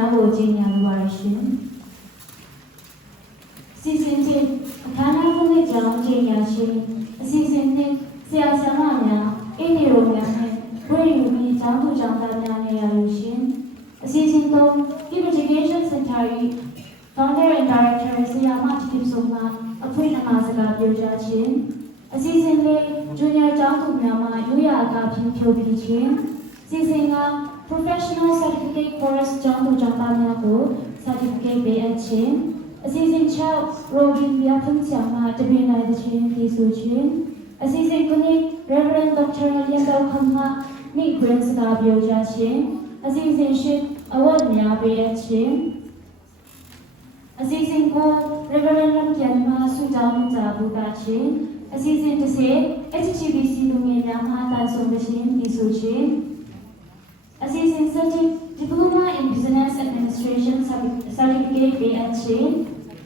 များကိုကြီးညာလိုပါရှင်စီစဉ်ခြင်းအခမ်းအနားကိုကြောင်းကြီးညာရှင်အစီအစဉ်နဲ့ဆရာဆရာမများအင်းဒီရိုများနဲ့ဝိယူပြီးကျောင်းသူကျောင်းသားများနဲ့ရလို့ရှင်အစီအစဉ်သုံး Education Center Founder and Director ဆရာမတိစုံကအဖွင့်အမှာစကားပြောကြားခြင်းအစီအစဉ်လေး Junior ကျောင်းသူများမှရိုးရာအကဖြင့်ဖြိုပြီးခြင်းစီစဉ်က Professional Certificate Course ကျောင်းသူကျောင်းသားများကို Certificate ပေးအပ်ခြင်းအစီအစဉ်6 Robin ပြဖွင့်ဆောင်မှတပင်လိုက်ခြင်းပြီးဆိုခြင်းအစီအစဉ်9 Reverend Dr. ရန်တော်ခမမိဂရန်စကားပြောကြားခြင်းအစီအစဉ်10 Award များပေးအပ်ခြင်းအစီအစဉ်9 Reverend ပြန်မှဆုတောင်းကြပူတာခြင်းအစီအစဉ်10 HGBC လူငယ်များမှတိုင်ဆုံးခြင်းပြီးဆိုခြင်းအစီအစဉ်7 Diploma in Business Administration Certificate ပေးအပ်ခြင်း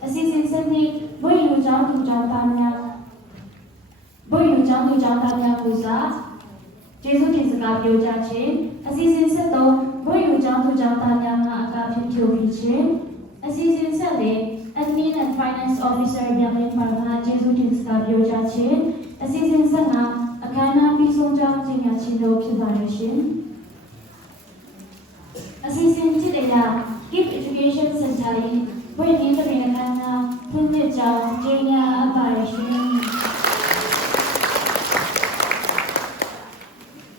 အစီအစဉ်7ဘွေယူကျောင်းသူကျောင်းသားများကိုစားကျေးဇူးတင်စကားပြောကြားခြင်းအစီအစဉ်7ဘွေယူကျောင်းသူကျောင်းသားများမှအကားဖြင့်ဖြိုပြီးခြင်းအစီအစဉ်7 Admin and Finance Officer များမှကျေးဇူးတင်စကားပြောကြားခြင်းအစီအစဉ်7အခမ်းအနားပြီးဆုံးကြောင်းကြေညာခြင်းတို့ဖြစ်ပါလိမ့်ရှင်အစီအစဉ်7အရာ Gift Education Center ဘွေရင်းတဲ့အခမ်းအနားဖွင့်လှစ်ကြောင်းကြေညာအပ်ပါလိမ့်ရှင်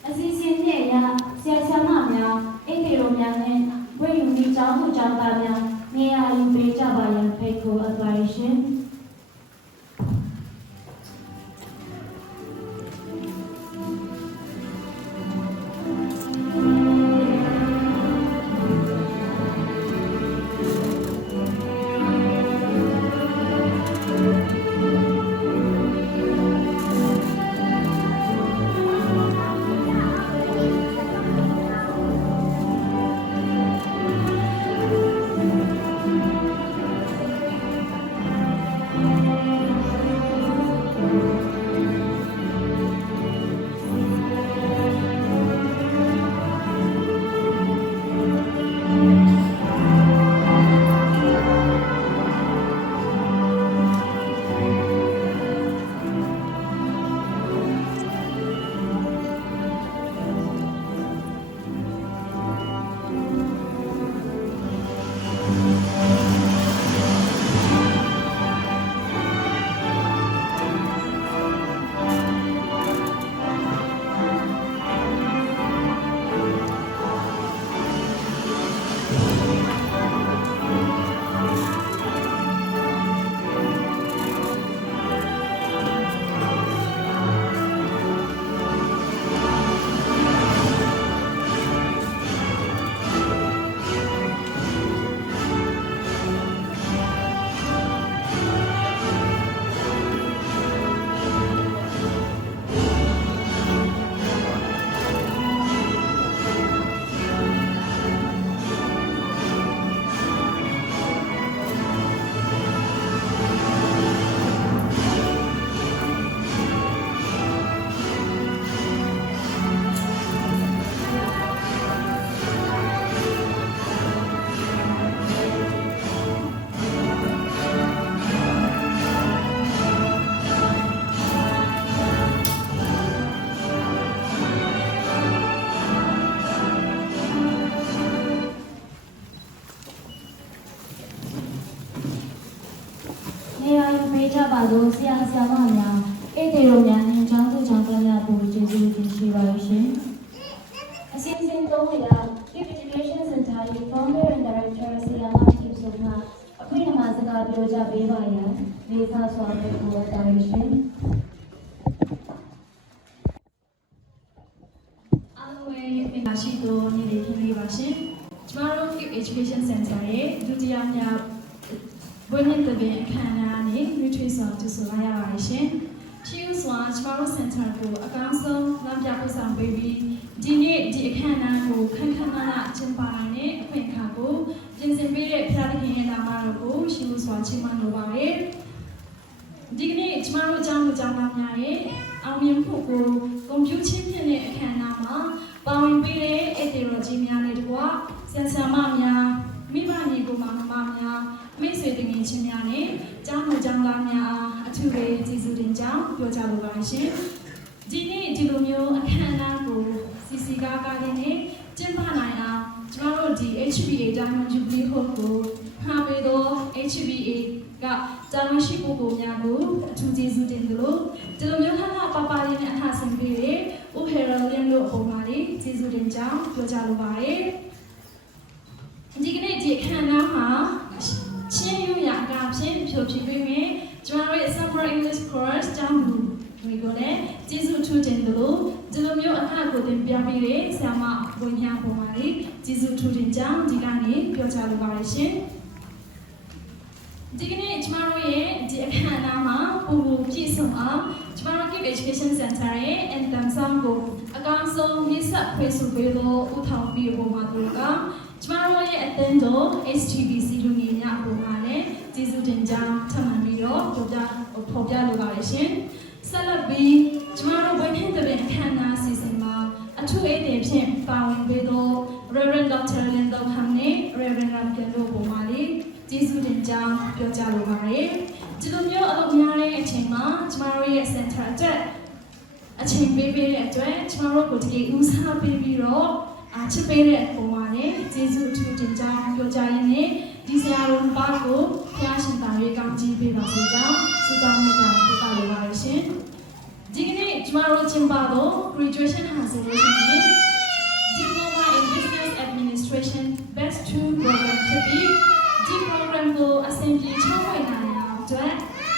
အစီအစဉ်7အရာဆရာဆရာမများအင်္ဂလိပ်လိုများနဲ့ဘွေယူပြီးကျောင်းသူကျောင်းသားများနေရာယူပေးကြပါရန်ဖိတ်ခေါ်အပ်ပါလိမ့်ရှင်ကြပါလို့ဆရာဆရာမများဧည့်သည်တို့များနဲ့ကျောင်းသူကျောင်းသားများကိုကျေးဇူးတင်ရှိပါရှင်အစီအစဉ်3အရာ Education Center Founder and Director ဆရာမတိစုံကအခွင့်အရေးစကားပြောကြားပေးပါရန်လေးစားစွာဖိတ်ခေါ်ပါရှင်အားလုံးပဲမင်္ဂလာရှိသောနေ့လေးဖြစ်နေပါရှင်ကျမတို့ Education Center ရဲ့ဒုတိယမြောက်ဘွေးမြင့်တပင်အခမ်းအနားနဲ့မြွေးထွေးစွာကြိုဆိုလိုက်ရပါတယ်ရှင်။ရှိဦးစွာကျမတို့ Center ကိုအကောင်းဆုံးလမ်းပြပို့ဆောင်ပေးပြီးဒီနေ့ဒီအခမ်းအနားကိုခမ်းခမ်းနားနာကျင်းပနိုင်တဲ့အခွင့်အခါကိုပြင်ဆင်ပေးတဲ့ဖခင်သခင်ရဲ့နာမတော်ကိုရှိဦးစွာချီးမွမ်းလိုပါတယ်။ဒီကနေ့ကျမတို့အကြောင်းသားများရဲ့အောင်မြင်မှုကိုဂုဏ်ပြုခြင်းဖြင့်တဲ့အခမ်းအနားမှာပါဝင်ပေးတဲ့ဧည့်သည်တော်ကြီးများနဲ့တကွဆရာဆရာမများ မိဘညီကိုမောင်နှမများမိတ်ဆွေတငယ်ချင်းများနဲ့ကျောင်းသူကျောင်းသားများအားအထူးပဲကျေးဇူးတင်ကြောင်းပြောကြားလိုပါတယ်ရှင်ဒီနေ့ဒီလိုမျိုးအခမ်းအနားကိုစီစီကားကားလေးနဲ့ကျင်းပနိုင်အောင်ကျွန်တော်တို့ဒီ HBA Diamond Jubilee Hall ကိုဟာပေတော့ HBA ကတာဝန်ရှိပုဂ္ဂိုလ်များကိုအထူးကျေးဇူးတင်သလိုဒီလိုမျိုးခဏပပလေးနဲ့အခါဆင်ပေးတဲ့ဥဟေရလင်းတို့အပေါ်မှာလေးကျေးဇူးတင်ကြောင်းပြောကြားလိုပါတယ်ဒီကနေ့ဒီအခမ်းအနားမှာရှင်းရအကားဖြင့်ဖြိုပြပေးမယ်ကျွန်တော်ရဲ့ Summer English Course ကျောင်းသူတွေကိုလည်းကျေးဇူးထူးတင်သလိုဒီလိုမျိုးအခါကိုသင်ပြပေးတဲ့ဆရာမဝန်ထမ်းပေါ်မှာလေးကျေးဇူးထူးတင်ကြောင်းဒီကနေ့ပြောကြားလိုပါတယ်ရှင်ဒီကနေ့ကျွန်တော်ရဲ့ဒီအခမ်းအနားမှာပုံပုံပြည့်စုံအောင်ကျွန်တော် Keep Education Center ရဲ့ Anthem Song ကိုအကောင်းဆုံးမြစ်ဆက်ဖွေးဆိုပေးလို့ဦးထောင်ပြီးပေါ်မှာတို့ကကျွန်တော်ရဲ့အသင်းတော် HTBC လူငယ်များပေါ်မှာလည်းကျေးဇူးတင်ကြောင်းထပ်မံပြီးတော့ဖော်ပြလိုပါတယ်ရှင်ဆက်လက်ပြီးကျွန်တော်ဝန်ထမ်းတွေအခမ်းအနားစီစဉ်မှာအထူးအရေးဖြင့်ပါဝင်ပေးသော Reverend Dr. Linda Ham နဲ့ Reverend Ramkin တို့ပေါ်မှာလည်းကျေးဇူးတင်ကြောင်းပြောကြားလိုပါတယ်ဒီလိုမျိုးအလုပ်များတဲ့အချိန်မှာကျွန်တော်ရဲ့ center အတွက်အချိန်ပေးတဲ့အတွက်ကျွန်တော်တို့ကိုတကယ်ဦးစားပေးပြီးတော့ချစ်ပေးတဲ့ပုံမှာလည်းကျေးဇူးအထူးတင်ကြောင်းပြောကြားရင်းနဲ့ဒီဆရာတော်ဘာကိုဖျားရှင်တာရေးကောင်းကြီးပေးပါစေကြောင်းဆုတောင်းမြတ်တာပို့တာလိုပါရှင်ဒီကနေ့ကျွန်တော်တို့ကျင်းပတော့ graduation ဟာဆိုလို့ရှိရင် Diploma in Business Administration Best 2 program ဖြစ်ပြီးဒီ program ကိုအဆင့်ပြေချောင်းဝင်နိုင်အောင်အတွက်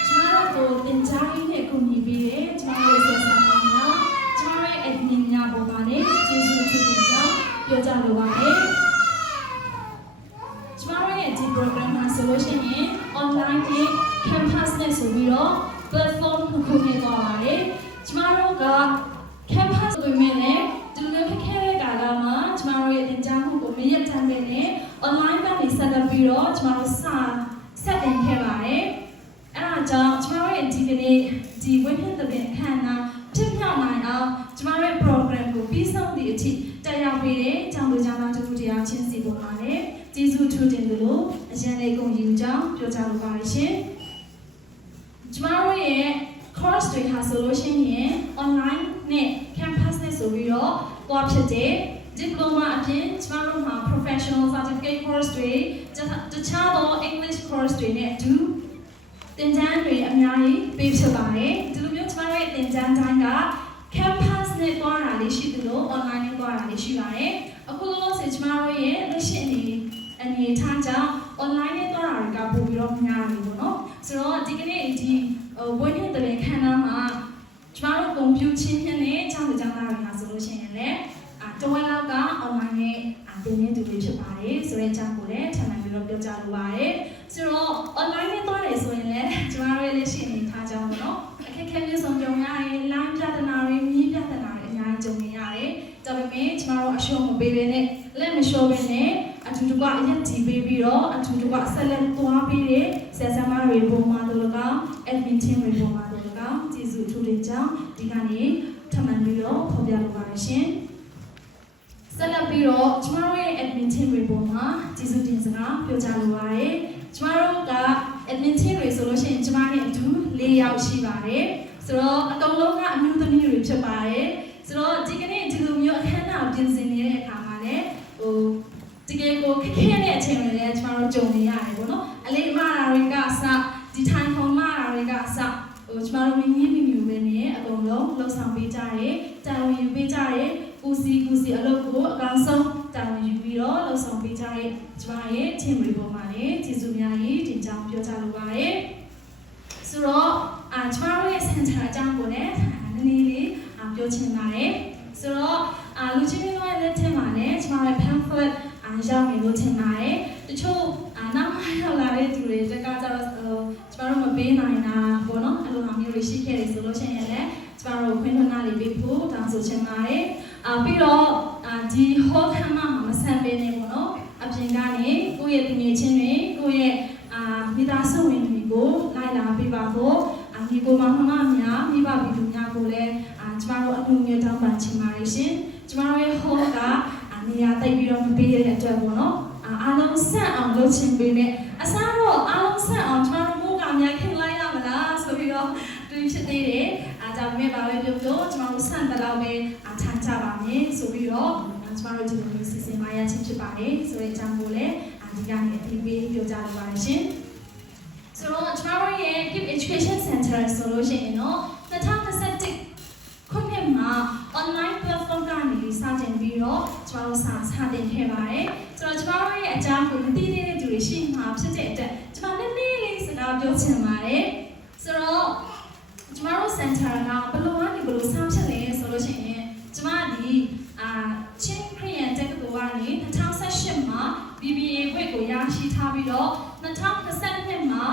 ကျွန်တော်တို့သင်ကြားရေးနဲ့ကူညီပေးတဲ့ကျွန်တော်တို့ဆရာဆရာမများကျွန်တော်ရဲ့ admin များပေါ်မှာလည်းကျေးဇူးထူးတင်ကြောင်းပြောကြားလိုပါတယ်ကျွန်တော်ရဲ့ဒီ program မှာဆိုလို့ရှိရင် online နဲ့ campus နဲ့ဆိုပြီးတော့ platform ခုနဲ့သွားပါတယ်ကျွန်တော်တို့က campus ဝင်မယ်နဲ့ဒီလိုခက်ခဲတဲ့ကာလမှာကျွန်တော်ရဲ့သင်ကြားမှုကိုမရက်တမ်းပဲနဲ့ online ကနေဆက်လက်ပြီးတော့ကျွန်တော်ဆက်တင်ခဲ့ပါတယ်အဲဒါကြောင့်ကျွန်တော်ရဲ့ဒီကနေ့ဒီဝင်းထင်းတဲ့အခမ်းအနားဖြစ်မြောက်နိုင်အောင်ကျွန်တော်ရဲ့ program ကိုပြီးဆုံးသည့်အထိတက်ရောက်ပေးတဲ့ကျောင်းသူကျောင်းသားတို့တရားချင်းစီပေါ်မှာလည်းကျေးဇူးထူးတင်သလိုအရင်လေးကုန်ယူကြောင်းပြောကြားလိုပါတယ်ရှင်ကျွန်တော်ရဲ့ course တွေဟာဆိုလို့ရှိရင် online နဲ့ campus နဲ့ဆိုပြီးတော့တွားဖြစ်တဲ့ diploma အပြင်ကျွန်တော်တို့မှာ professional certificate course တွေတခြားသော English course တွေနဲ့အတူသင်တန်းတွေအများကြီးပေးဖြစ်ပါတယ်ဒီလိုမျိုးကျွန်တော်ရဲ့သင်တန်းတိုင်းက campus နဲ့တွားတာလေးရှိသလို online နဲ့တွားတာလေးရှိပါတယ်အခုလောလောဆယ်ကျွန်တော်ရဲ့လက်ရှိအနေထားကြောင့် online နဲ့တွားတာတွေကပိုပြီးတော့များနေပေါ့နော်ဆိုတော့ဒီကနေ့ဒီဘွဲ့နဲ့တဲ့ခန်းနာမှာကျွန်တော်တို့ကွန်ပျူတာချင်းနဲ့ကျောင်းသူကျောင်းသားတွေဟာဆိုလို့ရှိရင်လည်းတဝက်လောက်က online နဲ့သင်နေသူတွေဖြစ်ပါတယ်ဆိုတဲ့အကြောင်းကိုလည်းထပ်မံပြီးတော့ပြောကြားလိုပါတယ်ဆိုတော့ online နဲ့တွားတယ်ဆိုရင်လည်းကျွန်တော်တို့ရဲ့လက်ရှိအနေထားကြောင့်ပေါ့နော်အခက်အခဲမျိုးစုံကြုံရတယ် line ပြဿနာတွေမြည်ပြဿနာတွေအများကြီးကြုံနေရတယ်ဒါပေမဲ့ကျွန်တော်တို့အရှုံးမပေးဘဲနဲ့လက်မလျှော့ဘဲနဲ့အထူးတကွအရက်တီပေးပြီးတော့အထူးတကွဆက်လက်သွားပြီးတဲ့ဆရာဆရာမတွေပုံမှန်တို့လကောင် admin team တွေပုံမှန်တို့လကောင်ကျေးဇူးထူးတင်ကြောင်းဒီကနေ့ထပ်မံပြီးတော့ဖော်ပြလိုပါတယ်ရှင်ဆက်လက်ပြီးတော့ကျွန်တော်ရဲ့ admin team တွေပေါ်မှာကျေးဇူးတင်စကားပြောကြားလိုပါတယ်ကျွန်တော်တို့က admin team တွေဆိုလို့ရှိရင်ကျွန်မနဲ့အတူ၄ယောက်ရှိပါတယ်ဆိုတော့အကုန်လုံးကအမျိုးသမီးတွေဖြစ်ပါတယ်ဆိုတော့ဒီကနေ့ဒီလိုမျိုးအခမ်းအနားပြင်ဆင်နေတဲ့အခါမှာလည်းတကယ်ကိုခက်ခဲတဲ့အချိန်တွေလည်းကျွန်တော်တို့ကြုံနေရတယ်ပေါ့နော်အလေးမတာတွေကစဒီထိုင်ခုံမတာတွေကစကျွန်တော်တို့မိမိပဲနေအကုန်လုံးလှုပ်ဆောင်ပေးကြတယ်တာဝန်ယူပေးကြတယ်ကူစီအလုပ်ကိုအကောင်းဆုံးတာဝန်ယူပြီးတော့လှုပ်ဆောင်ပေးကြတဲ့ကျွန်မရဲ့ team တွေပေါ်မှာလည်းကျေးဇူးများကြီးတင်ကြောင်းပြောကြားလိုပါတယ်ဆိုတော့ကျွန်တော်ရဲ့ center အကြောင်းကိုလည်းနည်းနည်းလေးပြောချင်ပါတယ်ဆိုတော့လူချင်းတွေရဲ့လက်ထက်မှာလည်းကျွန်တော်ရဲ့ pamphlet ရောက်နေလို့ထင်ပါတယ်တချို့နောက်မှရောက်လာတဲ့သူတွေတက်ကကျတော့ကျွန်တော်တို့မပေးနိုင်တာပေါ့နော်အဲ့လိုမျိုးတွေရှိခဲ့တယ်ဆိုလို့ရှိရင်လည်းကျွန်တော်တို့ခွင့်လွှတ်နာလေးပေးဖို့တောင်းဆိုချင်ပါတယ်ပြီးတော့ဒီ hall ခန်းမှာမဆန်ပေးနေပေါ့နော်အပြင်ကနေကိုယ့်ရဲ့တင်ငယ်ချင်းတွေကိုယ့်ရဲ့မိသားစုဝင်တွေကိုလိုက်လာပေးပါဖို့ဒီကိုမောင်နှမများမိဘပြည်သူများကိုလည်းကျွန်တော်တို့အမှုမျိုးတောင်းပန်ချင်ပါတယ်ရှင်ကျွန်တော်ရဲ့ hall ကနေရာတိတ်ပြီးတော့မပေးရတဲ့အတွက်ပေါ့နော်အားလုံး တို့ဆန့်အောင်လုပ်ချင်ပေမဲ့အစားတော့အားလုံးဆန့်အောင်ကျမတို့မိုးကများခင်လိုက်ရမလားဆိုပြီးတော့တွေးဖြစ်သေးတယ်အားကြောင့်မဲ့ပါပဲပြောပြောကျမတို့ဆန့်တဲ့လောက်ပဲထိုင်ကြပါမယ်ဆိုပြီးတော့ကျမတို့ဒီလိုမျိုးစီစဉ်ပါရချင်းဖြစ်ပါတယ်ဆိုတဲ့အကြောင်းကိုလည်းဒီကနေ့အပြီးပေးပြောကြလိုပါတယ်ရှင်ဆိုတော့ကျမတို့ရဲ့ Keep Education Center ဆိုလို့ရှိရင်တော့2021ခုနှစ်မှာ online platform ကနေစတင်ပြီးတော့ကျမတို့စတင်ခဲ့ပါတယ်ဆိုတော့ကျမတို့ရဲ့အကြောင်းကိုမသိသေးတဲ့သူတွေရှိမှာဖြစ်တဲ့အတွက်ကျမနည်းနည်းလေးစကားပြောချင်ပါတယ်ဆိုတော့ကျမတို့ center ကဘယ်လိုကနေဘယ်လိုစဖြစ်လဲဆိုလို့ရှိရင်ကျမဒီချင်းခရီးယန်တက္ကသိုလ်ကနေ2018မှာ BBA ဘွဲ့ကိုရရှိထားပြီးတော့2022မှာ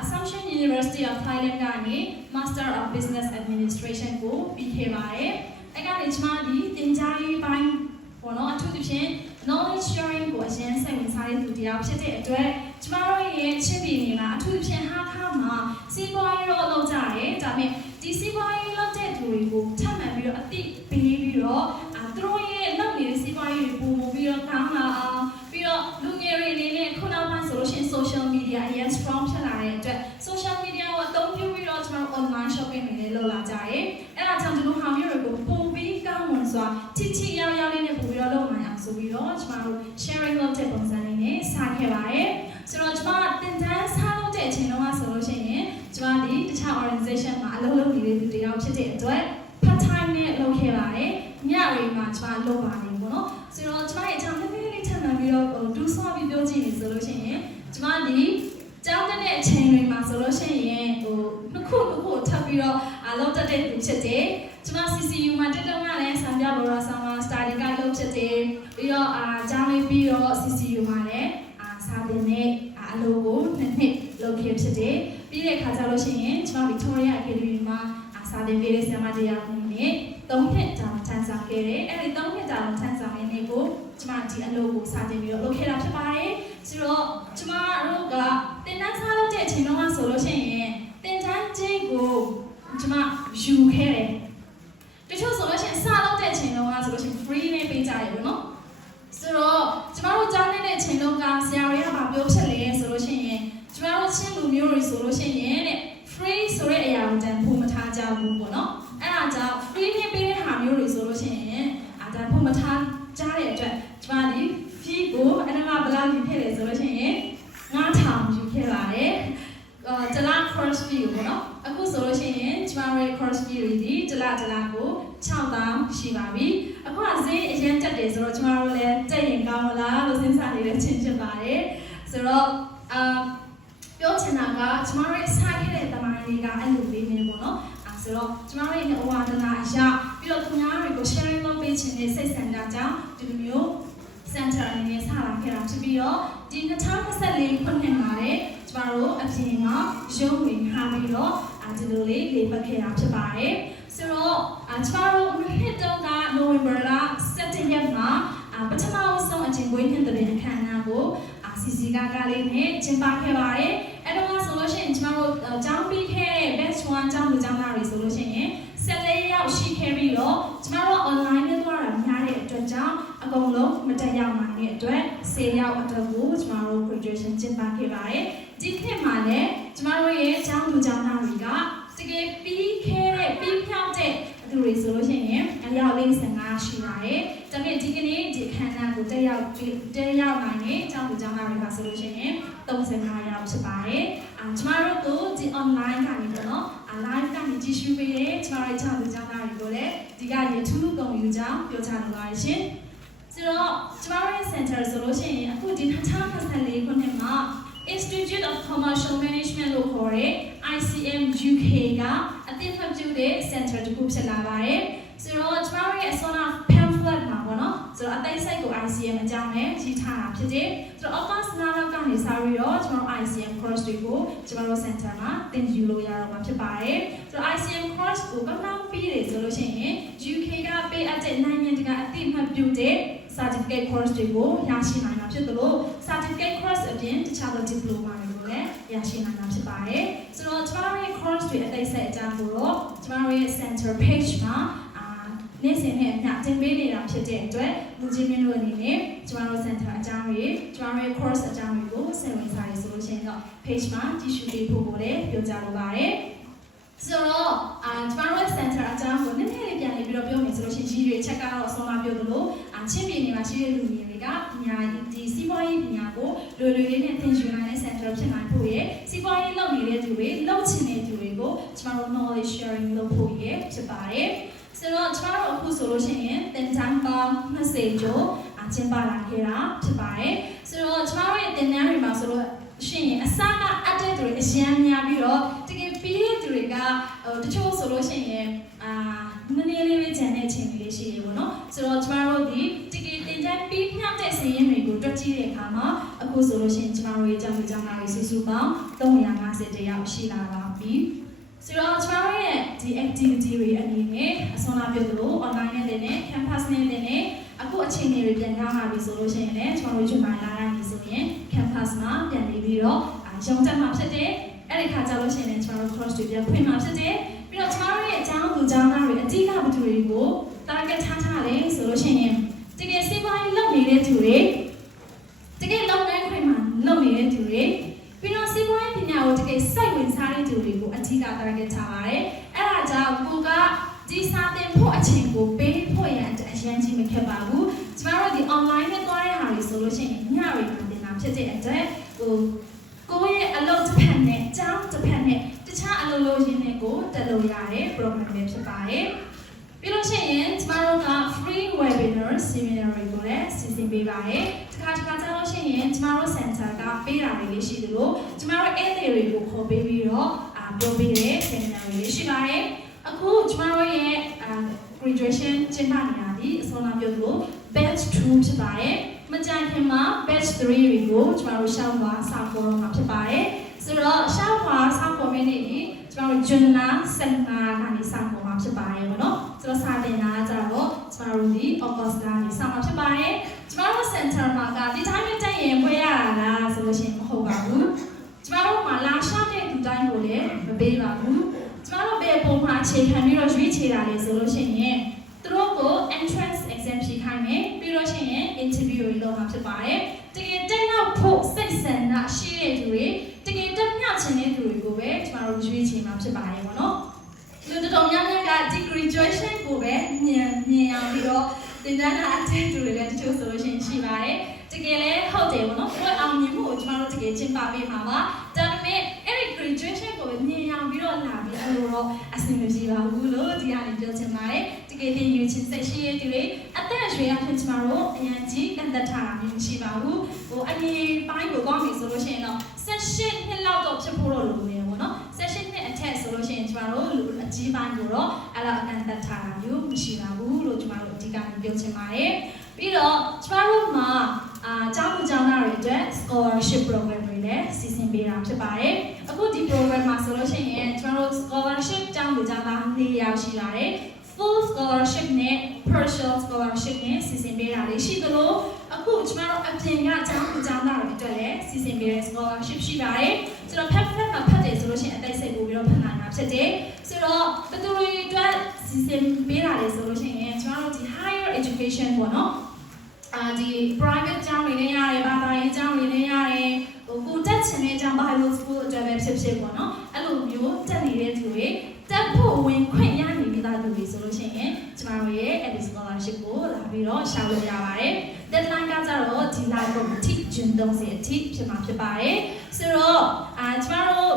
Assumption University of Thailand ကနေ Master of Business Administration ကိုပြီးခဲ့ပါတယ်။အဲ့ကနေကျမဒီသင်ကြားရေးပိုင်းပေါ့နော်အထူးသဖြင့် knowledge sharing ကိုအရင်စိတ်ဝင်စားတဲ့သူတယောက်ဖြစ်တဲ့အတွက်ကျမတို့ရဲ့ချင်းပြည်နယ်ကအထူးသဖြင့်ဟာခါမှာစီးပွားရေးတော့လုပ်ကြတယ်။ဒါပေမဲ့ဒီစီးပွားရေးလုပ်တဲ့သူတွေကိုထပ်မံပြီးတော့အသိပေးပြီးတော့သူတို့ရဲ့လုပ်နေတဲ့စီးပွားရေးတွေပုံပြီးတော့ကောင်းလာအောင်ပြီးတော့လူငယ်တွေအနေနဲ့ခုနောက်ပိုင်းဆိုလို့ရှိရင် social media အရင် strong ဖြစ်လာတဲ့အတွက် social media ကိုအသုံးပြုပြီးတော့ကျွန်တော် online shopping တွေလည်းလုပ်လာကြတယ်။အဲ့ဒါကြောင့်ဒီလိုဟာမျိုးတွေကိုပုံပြီးကောင်းမွန်စွာထိရောက်ရောက်လေးနဲ့ပို့ပြီးတော့လုပ်နိုင်အောင်ဆိုပြီးတော့ကျွန်တော်တို့ sharing လုပ်တဲ့ပုံစံလေးနဲ့စခဲ့ပါတယ်။ဆိုတော့ကျွန်မတင်တန်းစားလုပ်တဲ့အချိန်တုန်းကဆိုလို့ရှိရင်ကျွန်မဒီတခြား organization မှာအလုပ်လုပ်နေတဲ့သူတယောက်ဖြစ်တဲ့အတွက် part time နဲ့လုပ်ခဲ့ပါတယ်။ညတွေမှာကျွန်မလုပ်ပါတယ်ပေါ့နော်။ဆိုတော့ကျွန်မရဲ့အကြောင်းနည်းနည်းလေးထပ်မံပြီးတော့ဒူးဆော့ပြီးပြောကြည့်နေဆိုလို့ရှိရင်ကျွန်မဒီကျောင်းတဲ့အချိန်တွေမှာဆိုလို့ရှိရင်နှစ်ခုထပ်ပြီးတော့လောက်တက်တဲ့သူဖြစ်တယ်။ကျွန်မ CCU မှာတက်တော့ကလည်းဆံပြဘောရဆောင်မှာ study guide လုပ်ဖြစ်တယ်။ပြီးတော့ကျောင်းလေးပြီးတော့ CCU မှာလည်းစာသင်တဲ့အလုပ်ကိုနှစ်လုပ်ခဲ့ဖြစ်တယ်။ပြီးတဲ့အခါကျလို့ရှိရင်ကျွန်မ Victoria Academy မှာစာသင်ပေးတဲ့ဆရာမတရားကိုနဲ့3နှစ်ကြာထမ်းဆောင်ခဲ့တယ်။အဲ့ဒီ3နှစ်ကြာထမ်းဆောင်ရင်းနဲ့ကိုကျွန်မဒီအလုပ်ကိုစတင်ပြီးတော့လုပ်ခဲ့တာဖြစ်ပါတယ်။ဆိုတော့ကျွန်မတို့ကတင်တန်းစားလုပ်တဲ့အချိန်တုန်းကဆိုလို့ရှိရင်တင်တန်းချင်းကိုကျွန်မယူခဲ့တယ်။တချို့ဆိုလို့ရှိရင်စားလုပ်တဲ့အချိန်တုန်းကဆိုလို့ရှိရင် free နဲ့ပေးကြရတယ်ပေါ့နော်။ဆိုတော့ကျွန်တော်တို့ကြားနေတဲ့အချိန်တုန်းကဆရာတွေကဘာပြောဖြစ်လဲဆိုလို့ရှိရင်ကျွန်တော်တို့ချင်းလူမျိုးတွေဆိုလို့ရှိရင်တဲ့ free ဆိုတဲ့အရာကိုတန်ဖိုးမထားကြဘူးပေါ့နော်။အဲ့ဒါကြောင့် free နဲ့ပေးတဲ့ဟာမျိုးတွေဆိုလို့ရှိရင်တန်ဖိုးမထားကြတဲ့အတွက်ကျွန်မဒီ fee ကိုအဲ့ဒါကဘယ်လောက်ယူခဲ့လဲဆိုလို့ရှိရင်9000ယူခဲ့ပါတယ်။တလား course fee ကိုပေါ့နော်။အခုဆိုလို့ရှိရင်ကျွန်မရဲ့ course fee တွေဒီတလားကို6000ရှိပါပြီ။အခုကဈေးအရင်တက်တယ်ဆိုတော့ကျွန်တော်တို့လည်းတက်ရင်ကောင်းမလားလို့စဉ်းစားနေတဲ့ချင်းဖြစ်ပါတယ်။ဆိုတော့ပြောချင်တာကကျမတို့ရဲ့ဆိုင်ခဲ့တဲ့တမိုင်းလေးကအဲ့လိုလေးနေပေါ့နော်။ဆိုတော့ကျမတို့ရဲ့အဝါဒနာအရာပြီးတော့ခင်ဗျားတွေကို sharing လုပ်ပေးခြင်းနဲ့စိတ်ဆန္ဒကြောင့်ဒီလိုမျိုး center အနေနဲ့စလာခဲ့တာဖြစ်ပြီးတော့ဒီ2024ခုနှစ်မှာလည်းကျမတို့အပြင်ကရုံးဝင်ထားပြီးတော့ဒီလိုလေးလေပတ်ခဲ့တာဖြစ်ပါတယ်။ဆိုတော့ကျမတို့နှစ်တုန်းက November လ17ရက်မှာပထမဆုံးအချိန်ပွဲနှစ်တဲ့အခမ်းအနားကိုCC ကလေးနဲ့ကျင်းပခဲ့ပါတယ်။အဲ့တော့ဆိုလို့ရှိရင်ကျမတို့ကျောင်းပြီးခဲ့တဲ့ batch 1ကျောင်းသူကျောင်းသားတွေဆိုလို့ရှိရင်14ယောက်ရှိခဲ့ပြီးတော့ကျမတို့ online နဲ့သွားတာများတဲ့အတွက်ကြောင့်အကုန်လုံးမတက်ရောက်နိုင်တဲ့အတွက်10ယောက်အတွက်ကိုကျမတို့ graduation ကျင်းပခဲ့ပါတယ်။ဒီနှစ်မှာလည်းကျမတို့ရဲ့ကျောင်းသူကျောင်းသားတွေကတကယ်ပြီးခဲ့တဲ့ပြီးဖြောက်တဲ့သူတွေဆိုလို့ရှိရင်အယောက်55ရှိပါတယ်။ဒါပေမဲ့ဒီကနေ့ဒီခန်းနာကိုတက်ရောက်နိုင်တဲ့ကျောင်းသူကျောင်းသားတွေကဆိုလို့ရှိရင်35ယောက်ဖြစ်ပါတယ်။ကျမတို့တို့ဒီ online ကနေပေါ့နော် live ကနေကြည့်ရှုပေးတဲ့ကျမတို့ကျောင်းသူကျောင်းသားတွေကိုလည်းဒီကနေ့ထူးဂုဏ်ယူကြောင်းပြောချလိုပါတယ်ရှင်။ဆိုတော့ကျမတို့ရဲ့ center ဆိုလို့ရှိရင်အခုဒီ2024ခုနှစ်မှာ Institute of Commercial Management လို့ခေါ်တဲ့ ICM UK ကအသစ်မှတ်ပြုတဲ့ center တစ်ခုဖြစ်လာပါတယ်။ဆိုတော့ကျမတို့ရဲ့ Sona pamphlet မှာပေါ့နော်။ဆိုတော့အသိစိတ်ကို ICM အကြောင်းနဲ့ရေးထားတာဖြစ်တယ်။ဆိုတော့ August လကနေစပြီးတော့ကျမတို့ ICM course တွေကိုကျမတို့ center မှာသင်ယူလို့ရတော့မှာဖြစ်ပါတယ်။ဆိုတော့ ICM course ကိုကောင်းကောင်းပြီးတယ်ဆိုလို့ရှိရင် UK ကပေးအပ်တဲ့နိုင်ငံတကာအသိမှတ်ပြုတဲ့ certificate course တွေကိုရရှိနိုင်မှာဖြစ်သလို certificate course အပြင်တခြားသော diploma တွေကိုလည်းရရှိနိုင်မှာဖြစ်ပါတယ်။ဆိုတော့ကျမတို့ရဲ့ course တွေအသေးစိတ်အကြောင်းကိုတော့ကျမတို့ရဲ့ center page မှာ နေ့စဉ်နဲ့အမျှတင်ပေးနေတာဖြစ်တဲ့အတွက်လူကြီးမင်းတို့အနေနဲ့ကျမတို့ center အကြောင်းတွေကျမတို့ course အကြောင်းတွေကိုစိတ်ဝင်စားရဆိုလို့ရှိရင်တော့ page မှာကြည့်ရှုပေးဖို့ကိုလည်းပြောကြားလိုပါတယ်ဆိုတော့ကျမတို့ center အကြောင်းကိုနည်းနည်းလေးပြန်ပြီးတော့ပြောမယ်ဆိုလို့ရှိရင်ကြီးတွေချက်ကတော့အဆုံးမပြောသလိုချင်းပြည်နယ်မှာရှိတဲ့လူငယ်တွေကပညာဒီစီးပွားရေးပညာကိုလွယ်လွယ်လေးနဲ့သင်ယူနိုင်တဲ့ center ဖြစ်နိုင်ဖို့ရယ်စီးပွားရေးလုပ်နေတဲ့သူတွေလုပ်ချင်တဲ့သူတွေကိုကျမတို့ knowledge sharing လုပ်ဖို့ရယ်ဖြစ်ပါတယ်ဆိုတော့ကျမတို့အခုဆိုလို့ရှိရင်သင်တန်းပေါင်း20ကျော်ကျင်းပလာခဲ့တာဖြစ်ပါတယ်ဆိုတော့ကျမတို့ရဲ့သင်တန်းတွေမှာဆိုတော့ရှင်အစကအပ်တဲ့သူတွေအရန်များပြီးတော့တကယ်ပြီးတဲ့သူတွေကတချို့ဆိုလို့ရှိရင်နည်းနည်းလေးပဲဂျန်တဲ့အချိန်လေးရှိရေပေါ့နော်ဆိုတော့ကျမတို့ဒီတကယ်သင်တန်းပြီးမြောက်တဲ့စီးရင်တွေကိုတွက်ကြည့်တဲ့အခါမှာအခုဆိုလို့ရှိရင်ကျမတို့ရဲ့ကျောင်းသူကျောင်းသားတွေစုစုပေါင်း350တယောက်ရှိလာပါပြီဆိုတော့ကျမတို့ရဲ့ဒီ activity တွေအနေနဲ့အစောနာပြောသလို online နဲ့တင်နဲ့ campus နဲ့တင်နဲ့အခုအချိန်တွေပြန်ကောင်းလာပြီဆိုလို့ရှိရင်လည်းကျမတို့ဂျွန်မာလာတိုင်းနေဆိုရင် campus မှာပြန်နေပြီးတော့ရုံတက်မှာဖြစ်တဲ့အဲ့ဒီခါကျလို့ရှိရင်လည်းကျမတို့ course တွေပြန်ဖွင့်မှာဖြစ်တဲ့ပြီးတော့ကျမတို့ရဲ့အကြောင်းသူကျောင်းသားတွေအတိအကဘသူတွေကို target ထားတယ်ဆိုလို့ရှိရင်တကယ်စီးပွားရေးလုပ်နေတဲ့သူတွေတကယ်လုပ်ငန်းခွင်မှာလုပ်နေတဲ့သူတွေပြီးတော့စီးပွားရေးပညာကိုတကယ်စိုက်ဝင်စားတဲ့သူတွေကိုအတိအက target ထားပါတယ်အဲ့ဒါကြောင့်ကိုကဒီစာသင်ဖို့အချိန်ကိုပေးဖို့ရန်အရန်ကြီးမခက်ပါဘူးကျမတို့ဒီ online နဲ့သွားတဲ့ဟာတွေဆိုလို့ရှိရင်ညတွေမှာသင်တာဖြစ်တဲ့အတွက်ကိုယ့်ရဲ့အလုပ်တစ်ဖက်နဲ့ကျောင်းတစ်ဖက်နဲ့တခြားအလုပ်လုပ်ရင်းနဲ့ကိုတက်လို့ရတဲ့ program တွေဖြစ်ပါတယ်ပြီးလို့ရှိရင်ကျမတို့က free webinar seminar တွေကိုလည်းစီစဉ်ပေးပါတယ်တခါကျလို့ရှိရင်ကျမတို့ center ကပေးတာတွေရှိသလိုကျမတို့ဧည့်သည်တွေကိုခေါ်ပေးပြီးတော့ပြောပေးတဲ့ seminar တွေရှိပါတယ်အခုကျမတို့ရဲ့ graduation ကျင်းပနေတာဒီအစောနာပြောသလို batch 2ဖြစ်ပါတယ်မကြခင်မှာ batch 3တွေကိုကျမတို့ရှောက်ပါစာပေါ်တော့မှာဖြစ်ပါတယ်ဆိုတော့ရှောက်ပါစာပေါ်မယ့်နေ့ဒီကျမတို့ June 15ကနေစပေါ်မှာဖြစ်ပါတယ်ပေါ့နော်ဆိုတော့စာတင်တာကြတော့ကျမတို့ဒီ August ကနေစမှာဖြစ်ပါတယ်ကျမတို့ center မှာကဒီတိုင်းနဲ့တက်ရင်ပွဲရတာလားဆိုလို့ရှိရင်မဟုတ်ပါဘူးကျမတို့မှာလာရှောက်တဲ့ဒီတိုင်းကိုလည်းမပေးပါဘူးကျမတို့ဘယ်ပုံမှာအခြေခံပြီးတော့ရွေးချယ်တာလဲဆိုလို့ရှိရင်သူတို့ကို entrance exam ဖြေခိုင်းမယ်ပြီးတော့ရှိရင် interview တွေလုပ်မှာဖြစ်ပါတယ်တကယ်တက်ရောက်ဖို့စိတ်ဆန္ဒရှိတဲ့သူတွေတကယ်တက်မြောက်ချင်တဲ့သူတွေကိုပဲကျမတို့ရွေးချယ်မှာဖြစ်ပါတယ်ပေါ့နော်လူတော်များများကဒီ graduation ကိုပဲမြင်အောင်ပြီးတော့သင်တန်းအထက်သူတွေလည်းတချို့ဆိုလို့ရှိရင်ရှိပါတယ်တကယ်လည်းဟုတ်တယ်ပေါ့နော်ဘယ်အောင်မြင်မှုကိုကျမတို့တကယ်ကျင်းပပေးမှာပါဒါပေမဲ့အဲ့ဒီ graduation ကိုမြင်အောင်ပြီးတော့လာပြီးအဲ့လိုတော့အဆင်မပြေပါဘူးလို့ဒီကနေပြောချင်ပါတယ်တကယ်တင်ယူချင်းဆက်ရှိရတဲ့သူတွေအသက်အရွယ်အဖြစ်ကျမတို့အရင်ကြီးတန်သက်ထားတာမျိုးမရှိပါဘူးဟိုအရင်ပိုင်းကိုကောင်းပြီဆိုလို့ရှိရင်တော့ session နှစ်လောက်တော့ဖြစ်ဖို့တော့လိုနေပေါ့နော် session နှစ်အထက်ဆိုလို့ရှိရင်ကျမတို့လူအကြီးပိုင်းကိုတော့အဲ့လိုအတန်သက်ထားတာမျိုးမရှိပါဘူးလို့ကျမတို့အဓိကပြောချင်ပါတယ်ပြီးတော့ကျမတို့မှာကျောင်းသူကျောင်းသားတွေအတွက် scholarship program တွေလည်းစီစဉ်ပေးတာဖြစ်ပါတယ်အခုဒီ program မှာဆိုလို့ရှိရင်ကျမတို့ scholarship ကျောင်းသူကျောင်းသား4ယောက်ရှိပါတယ် full scholarship နဲ့ partial scholarship နဲ့စီစဉ်ပေးတာတွေရှိသလိုအခုကျမတို့အပြင်ကကျောင်းသူကျောင်းသားတွေအတွက်လည်းစီစဉ်ပေးတဲ့ scholarship ရှိပါတယ်ဆိုတော့ဖက်မှာဖတ်တယ်ဆိုလို့ရှိရင်အသိစိတ်ပို့ပြီးတော့ဖတ်နိုင်တာဖြစ်တယ်ဆိုတော့ဘယ်သူတွေအတွက်စီစဉ်ပေးတာလဲဆိုလို့ရှိရင်ကျမတို့ဒီ higher education ပေါ့နော်ဒီ private ကျောင်းတွေလည်းရတယ်ဘာသာရေးကျောင်းတွေလည်းရတယ်ကိုတက်ချင်တဲ့ကျောင်း Bible School အတွက်ပဲဖြစ်ဖြစ်ပေါ့နော်အဲ့လိုမျိုးတက်နေတဲ့သူတွေတက်ဖို့ဝင်ခွင့်ရနေပြီးသားသူတွေဆိုလို့ရှိရင်ကျမတို့ရဲ့ ED scholarship ကိုလာပြီးတော့ရှာလို့ရပါတယ် deadline ကကြတော့ဒီလကုန်အထိ June 30အထိဖြစ်မှာဖြစ်ပါတယ်ဆိုတော့ကျမတို့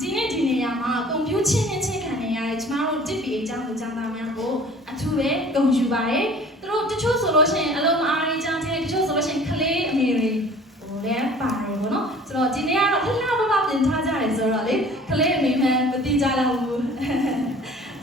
ဒီနေ့ဒီနေရာမှာကွန်ပျူတာချင်းခံနေရတဲ့ကျမတို့ DPA အကြောင်းကိုကျောင်းသားများကိုအထူးပဲဂုဏ်ယူပါတယ်သူတို့တချို့ဆိုလို့ရှိရင်အလုံးအားရကြောင်းတဲ့တချို့ဆိုလို့ရှိရင်ကလေးအမေတွေဟိုလည်းပါတယ်ပေါ့နော်ဆိုတော့ဒီနေ့ကတော့လှလှပပပြင်ထားကြတယ်ဆိုတော့လေကလေးအမေမှမသိကြတော့ဘူး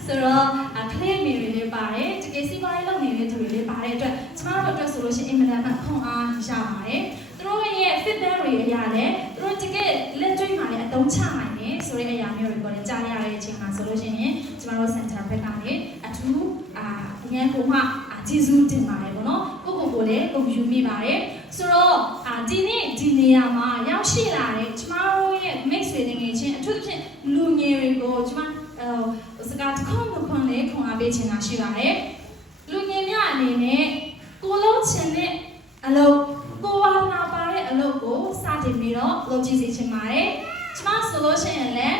ဆိုတော့ကလေးအမေတွေလည်းပါတယ်တကယ်စီးပွားရေးလုပ်နေတဲ့သူတွေလည်းပါတယ်အတွက်ကျမတို့အတွက်ဆိုလို့ရှိရင်အင်မတန်မှခွန်အားရပါတယ်သူတို့ရဲ့ feedback တွေအရာလည်းသူတို့တကယ်လက်တွေ့မှာလည်းအသုံးချနိုင်တယ်ဆိုတဲ့အရာမျိုးတွေကိုလည်းကြားရတဲ့အချိန်မှာဆိုလို့ရှိရင်ကျမတို့ center ဘက်ကနေအထူးအញ្ញံကိုမှကျေးဇူးတင်ပါတယ်ပေါ့နော်ကိုလည်းဂုဏ်ယူမိပါတယ်ဆိုတော့ဒီနေ့ဒီနေရာမှာရောက်ရှိလာတဲ့ကျမတို့ရဲ့ mix တွေငယ်ချင်းအထူးသဖြင့်လူငယ်တွေကိုကျမ စကားတစ်ခုတစ်ခုနဲ့ခွန်အားပေးချင်တာရှိပါတယ်လူငယ်များအနေနဲ့ကိုလုံးချင်တဲ့အလုပ်ကိုဝါသနာပါတဲ့အလုပ်ကိုစတင်ပြီးတော့လုပ်ကြည့်စေချင်ပါတယ်ကျမဆိုလို့ရှိရင်လည်း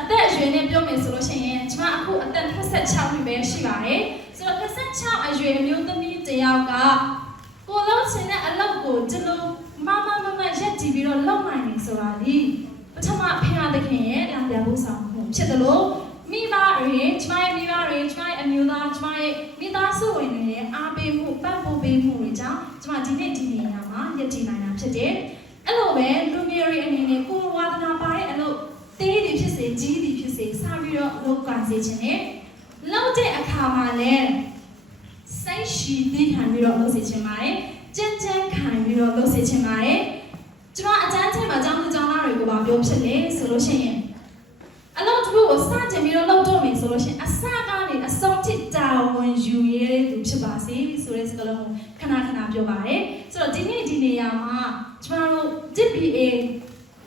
အသက်အရွယ်နဲ့ပြောမယ်ဆိုလို့ရှိရင်ကျမအခုအသက်26နှစ်ပဲရှိပါတယ်ဆိုတော့26အရွယ်အမျိုးသမီးတစ်ယောက်ကကိုလုံးချင်တဲ့အလုပ်ကိုဒီလိုမရက်ကြည့်ပြီးတော့လုပ်နိုင်နေဆိုတာဒီပထမဖခင်သခင်ရဲ့လမ်းပြဖို့ဆောင်မှုဖြစ်တယ်လို့မိဘတွေကျမရဲ့မိဘတွေကျမရဲ့အမျိုးသားကျမရဲ့မိသားစုဝင်တွေရဲ့အားပေးမှုပံ့ပိုးပေးမှုတွေကြောင့်ကျမဒီနေ့ဒီနေရာမှာရည်တည်နိုင်တာဖြစ်တယ်အဲ့လိုပဲလူငယ်တွေအနေနဲ့ကိုဝါသနာပါတဲ့အလုပ်တေးတွေဖြစ်စေကြီးတွေဖြစ်စေစပြီးတော့လုပ်ကံစေခြင်းနဲ့လုပ်တဲ့အခါမှာလည်းစိတ်ရှိသိခံပြီးတော့လုပ်စေခြင်းပါတယ်ကြမ်းကြမ်းခံပြီးတော့လုပ်စေခြင်းပါတယ်ကျမအတန်းထဲမှာကျောင်းသူကျောင်းသားတွေကိုပါပြောဖြစ်လေဆိုလို့ရှိရင်အလုပ်တစ်ခုကိုစတင်ပြီးတော့လုပ်တော့မယ်ဆိုလို့ရှိရင်အစကနေအဆုံးထိတာဝန်ယူရတဲ့သူဖြစ်ပါစေဆိုတဲ့စကားလုံးကိုခဏပြောပါတယ်ဆိုတော့ဒီနေ့ဒီနေရာမှာကျမတို့ DBA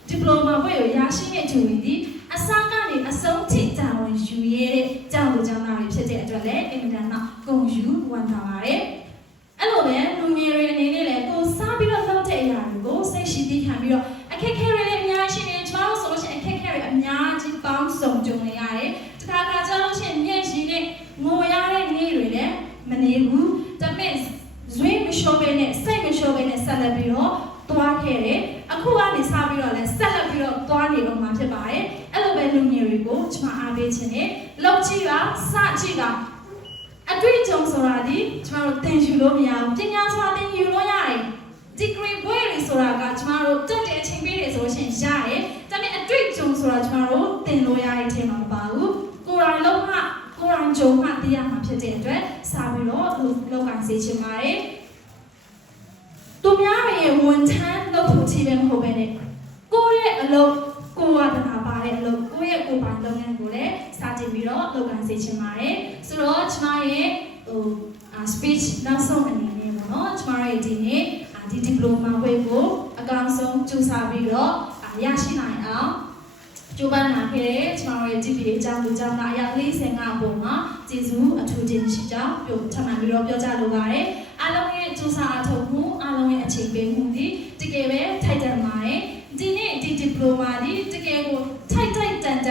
diploma ဘွဲ့ကိုရရှိတဲ့သူတွေဒီအစကနေအဆုံးထိတာဝန်ယူရတဲ့ကျောင်းသူကျောင်းသားတွေဖြစ်တဲ့အတွက်လည်းအင်မတန်မှဂုဏ်ယူဝမ်းသာပါတယ်အဲ့လိုပဲလူငယ်တွေအနေနဲ့လည်းကိုစားပြီးတော့လုပ်တဲ့အရာတွေကိုစိတ်ရှိသီးခံပြီးတော့အခက်အခဲတွေလည်းအများကြီးရှိနေကျမတို့ဆိုလို့ရှိရင်အခက်အခဲတွေအများကြီးပေါင်းစုံကြုံနေရတယ်တခါကျလို့ရှိရင်မျက်ရည်နဲ့ငိုရတဲ့နေ့တွေလည်းမနေဘူးဒါပေမဲ့ဇွေးမလျှော့ပဲနဲ့စိတ်မလျှော့ပဲနဲ့ဆက်လက်ပြီးတော့သွားခဲ့တယ်အခုကနေစပြီးတော့လည်းဆက်လက်ပြီးတော့သွားနေတော့မှာဖြစ်ပါတယ်အဲ့လိုပဲလူငယ်တွေကိုကျမအားပေးခြင်းနဲ့လုပ်ကြည့်ပါစကြည့်ပါအတွေ့အကြုံဆိုတာဒီကျမတို့သင်ယူလို့မရဘူးပညာဆိုတာသင်ယူလို့ရတယ် degree ဘွဲ့တွေဆိုတာကကျမတို့တက်တဲ့အချိန်ပေးတယ်ဆိုလို့ရှိရင်ရတယ်ဒါပေမဲ့အတွေ့အကြုံဆိုတာကျမတို့သင်လို့ရတဲ့အချိန်မှာမပါဘူးကိုယ်တိုင်လုံးမှကိုယ်တိုင်ကြုံမှသိရမှာဖြစ်တဲ့အတွက်စာပြီးတော့လောကစေချင်ပါတယ်သူများရဲ့ဝန်ထမ်းလုပ်ဖို့ချီးပဲမဟုတ်ပဲနဲ့ကိုယ့်ရဲ့အလုပ်ကိုယ်ဝါသနာပါတဲ့အလုပ်ကိုယ့်ရဲ့ကိုယ်ပိုင်လုပ်ငန်းကိုလည်းစတင်ပြီးတော့လုပ်ကိုင်စေချင်ပါတယ်ဆိုတော့ကျမရဲ့speech နောက်ဆုံးအနေနဲ့ပေါ့နော်ကျမရဲ့ဒီနေ့ဒီ diploma ဝေကိုအကောင်းဆုံးကြိုးစားပြီးတော့ရရှိနိုင်အောင်ကျိုးပန်းလာခဲ့တဲ့ကျမတို့ရဲ့ DBA အကြောင်းလူကြောင့်အရာ45ပုံမှာကျေးဇူးအထူးတင်ရှိကြောင်းထပ်မံပြီးတော့ပြောကြားလိုပါတယ်အားလုံးရဲ့ကြိုးစားအထောက်မှုအားလုံးရဲ့အခြေပေးမှုဒီတကယ်ပဲထိုက်တန်ပါတယ်ဒီနေ့ဒီ diploma ဒီတကယ်ကိုထိုက်တ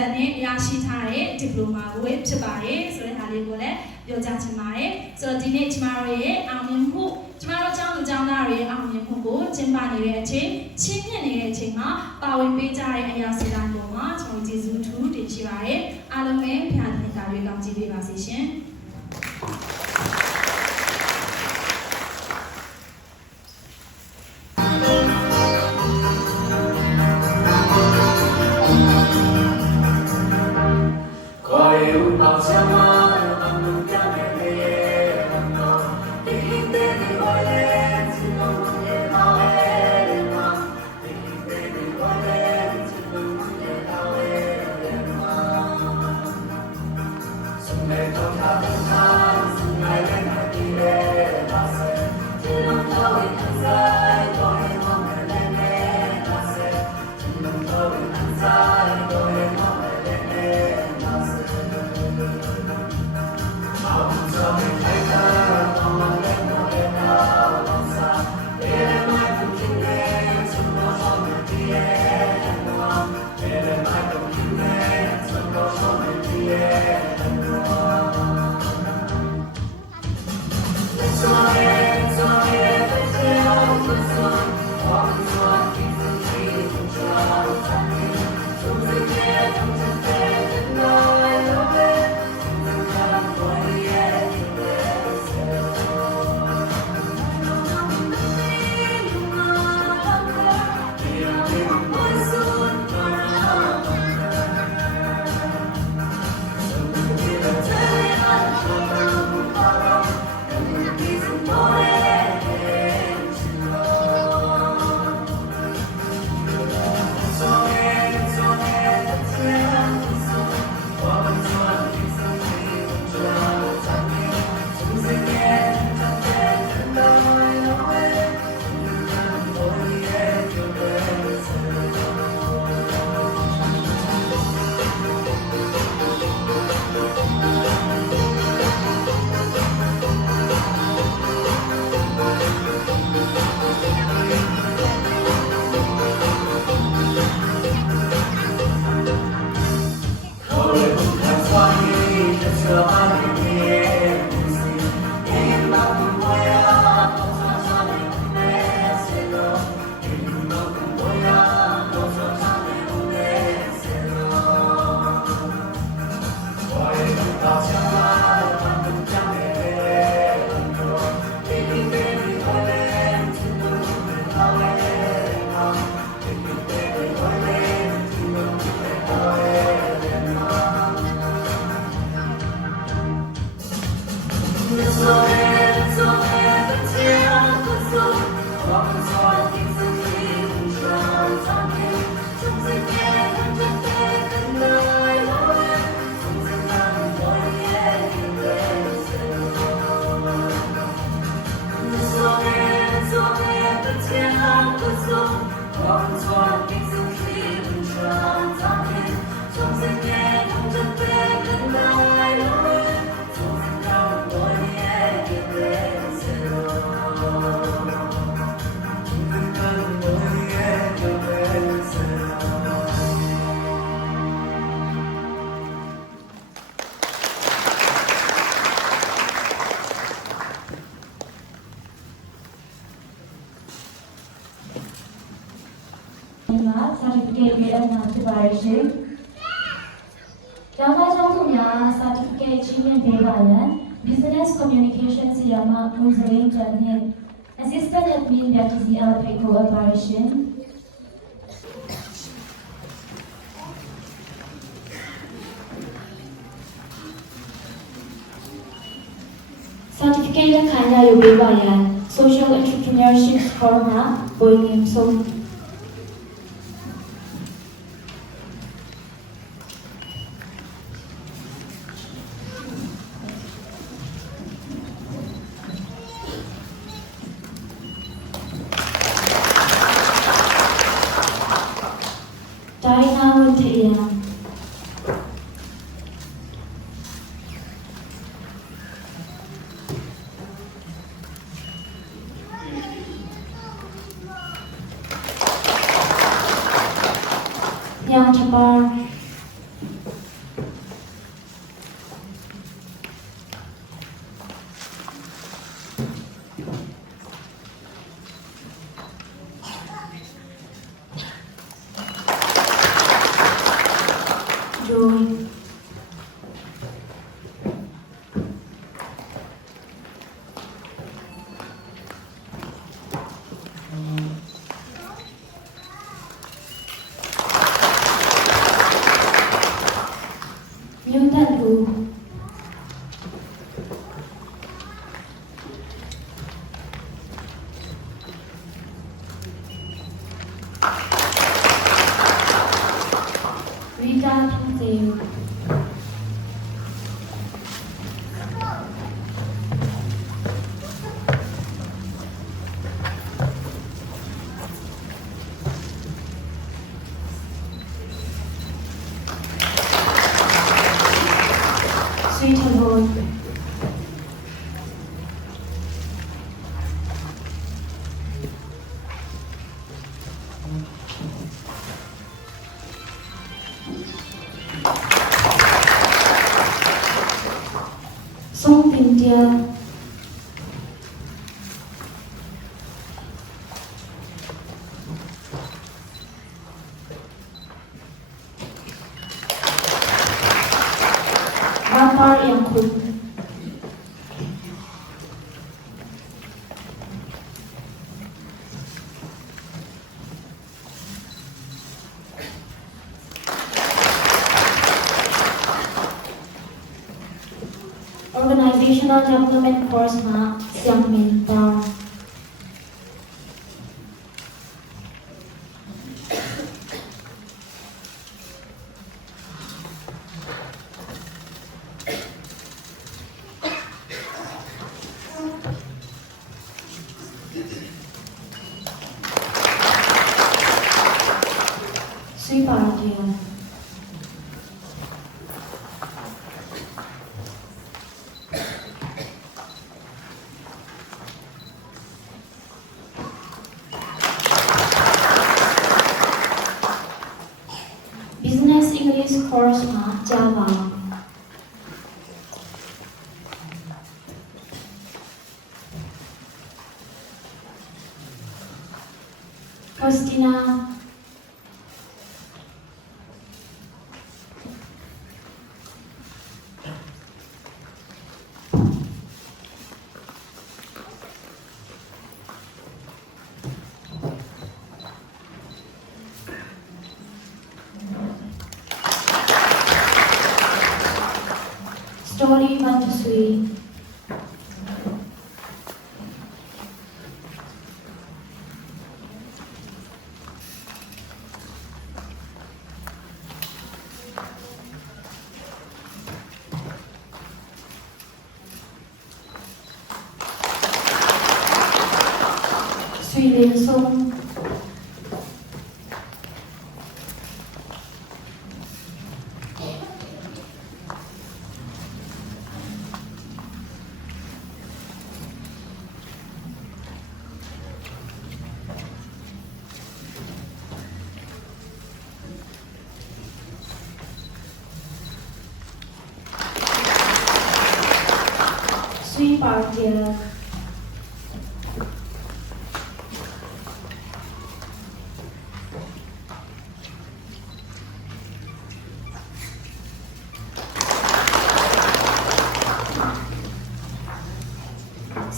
န်နဲ့ရရှိထားတဲ့ diploma ဝေဖြစ်ပါတယ်ဆိုတဲ့အားလေးကိုလည်းပြောကြားချင်ပါတယ်ဆိုတော့ဒီနေ့ကျမတို့ရဲ့အောင်မြင်မှုကျမတို့ကျောင်းသူကျောင်းသားတွေရဲ့အောင်မြင်မှုကိုကျင်းပနေတဲ့အချိန်ချင်းမြင့်နေတဲ့အချိန်မှာပါဝင်ပေးကြတဲ့အရာစီတိုင်းပေါ်မှာကျွန်တော်ကျေးဇူးထူးတင်ရှိပါတယ်အားလုံးပဲဖခင်သခင်တွေကောင်းချီးပေးပါစေရှင် certificate ပေးအပ်မှာဖြစ်ပါရဲ့ရှင်။ကျောင်းသားကျောင်းသူများ certificate ချီးမြှင့်ပေးပါရန် Business Communication ဆီယာမမူဇလင်းကျန်နှင့် Assistant Admin ပြတီစီအားဖိတ်ခေါ်အပ်ပါရဲ့ရှင်။ Certificate ခံရယူပေးပါရန် Social Entrepreneurship Forum မှာဘွေငင်ဆုံး Yang Chapar Joy Newton Wu Rita Pinseu Sweet Avoid Song Pindia Rapar yang Kun Organizational Development Course ma Siang Mintar Sri Bharatiya Business English Course ma Java Faustina Story Manjusri 水莲松。水宝姐。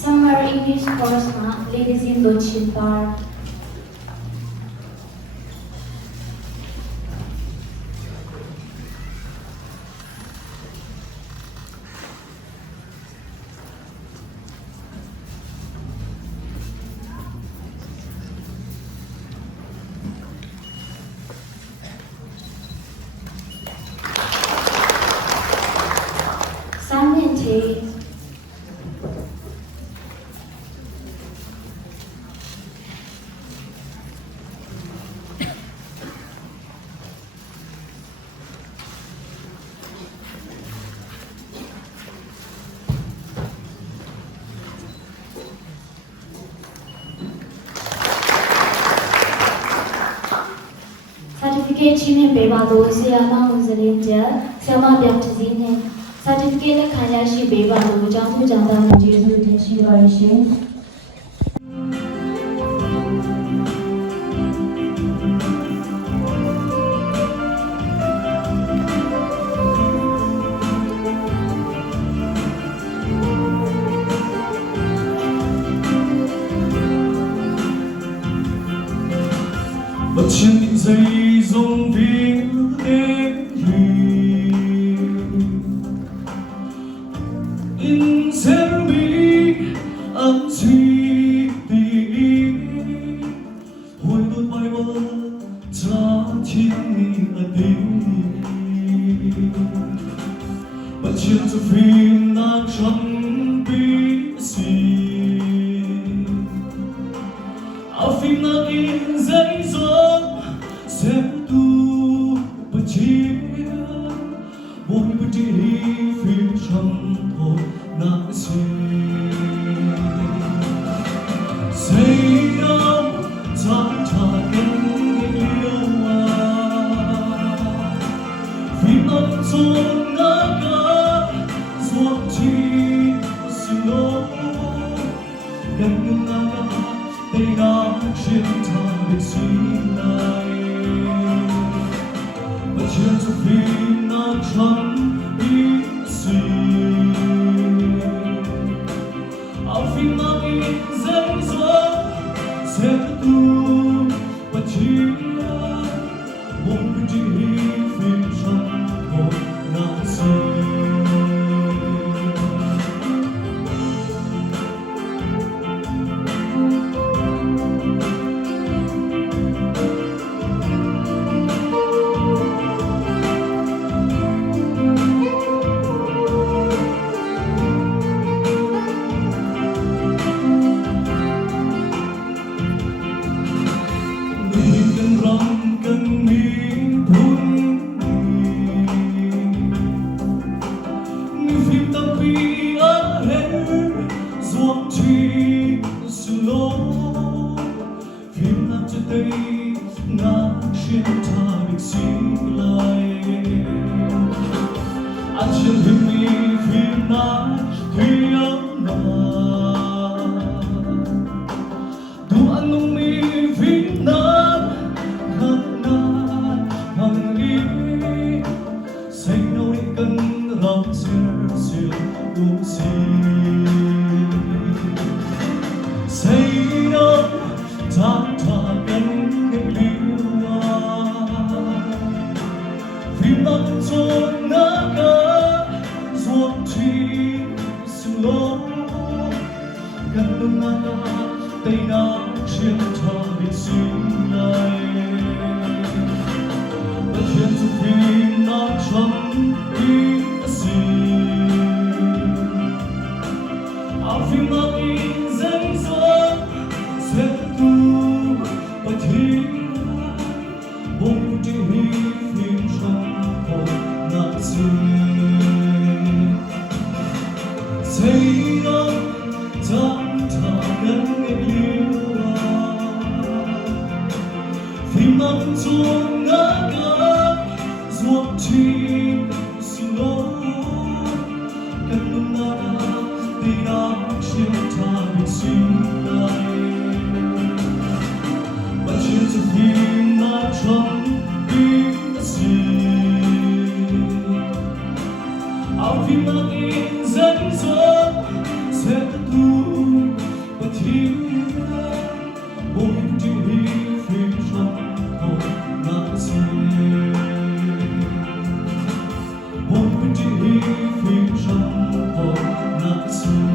Summer English course မှာလေးစင်းတို့ချင်ပါ 3နှစ်ချီ certificate ချင်းနဲ့ပေးပါလို့ဆရာမဦးစလင်းကျဆရာမပြောင်းတစည်းနဲ့ certificate နဲ့ခံရရှိပေးပါလို့အကြောင်းပြုကြောင်းသားကိုကျေးဇူးတင်ရှိပါရှင်။ Bất chân những giây dòng tiếng đến in sẽ bị ấm suy tình hồi đôi bay mơ cha thiên ở tình bất chân cho phim đang chẳng biết gì áo phim đang in giấy gió sẽ tu bất chia mỗi bất đi phim trong hồ nắng say đâu trái trả cánh yêu phim âm xuân ngã cả ruột chi xin lỗi gần như ngã đây đã chiến thắng việc suy lại và chưa cho phim đã chẳng biết gì áo phim mang in giấy gió sẽ tu và chia một chỉ phim trong một ngã rơi Hãy subscribe bị sinh lại mà chiến cho phim đã chẳng biết gì áo phim đã in dẫn dắt sẽ tu và thiên mỗi điều hi phim trong hồn nát rơi mỗi điều hi phim trong hồn nát rơi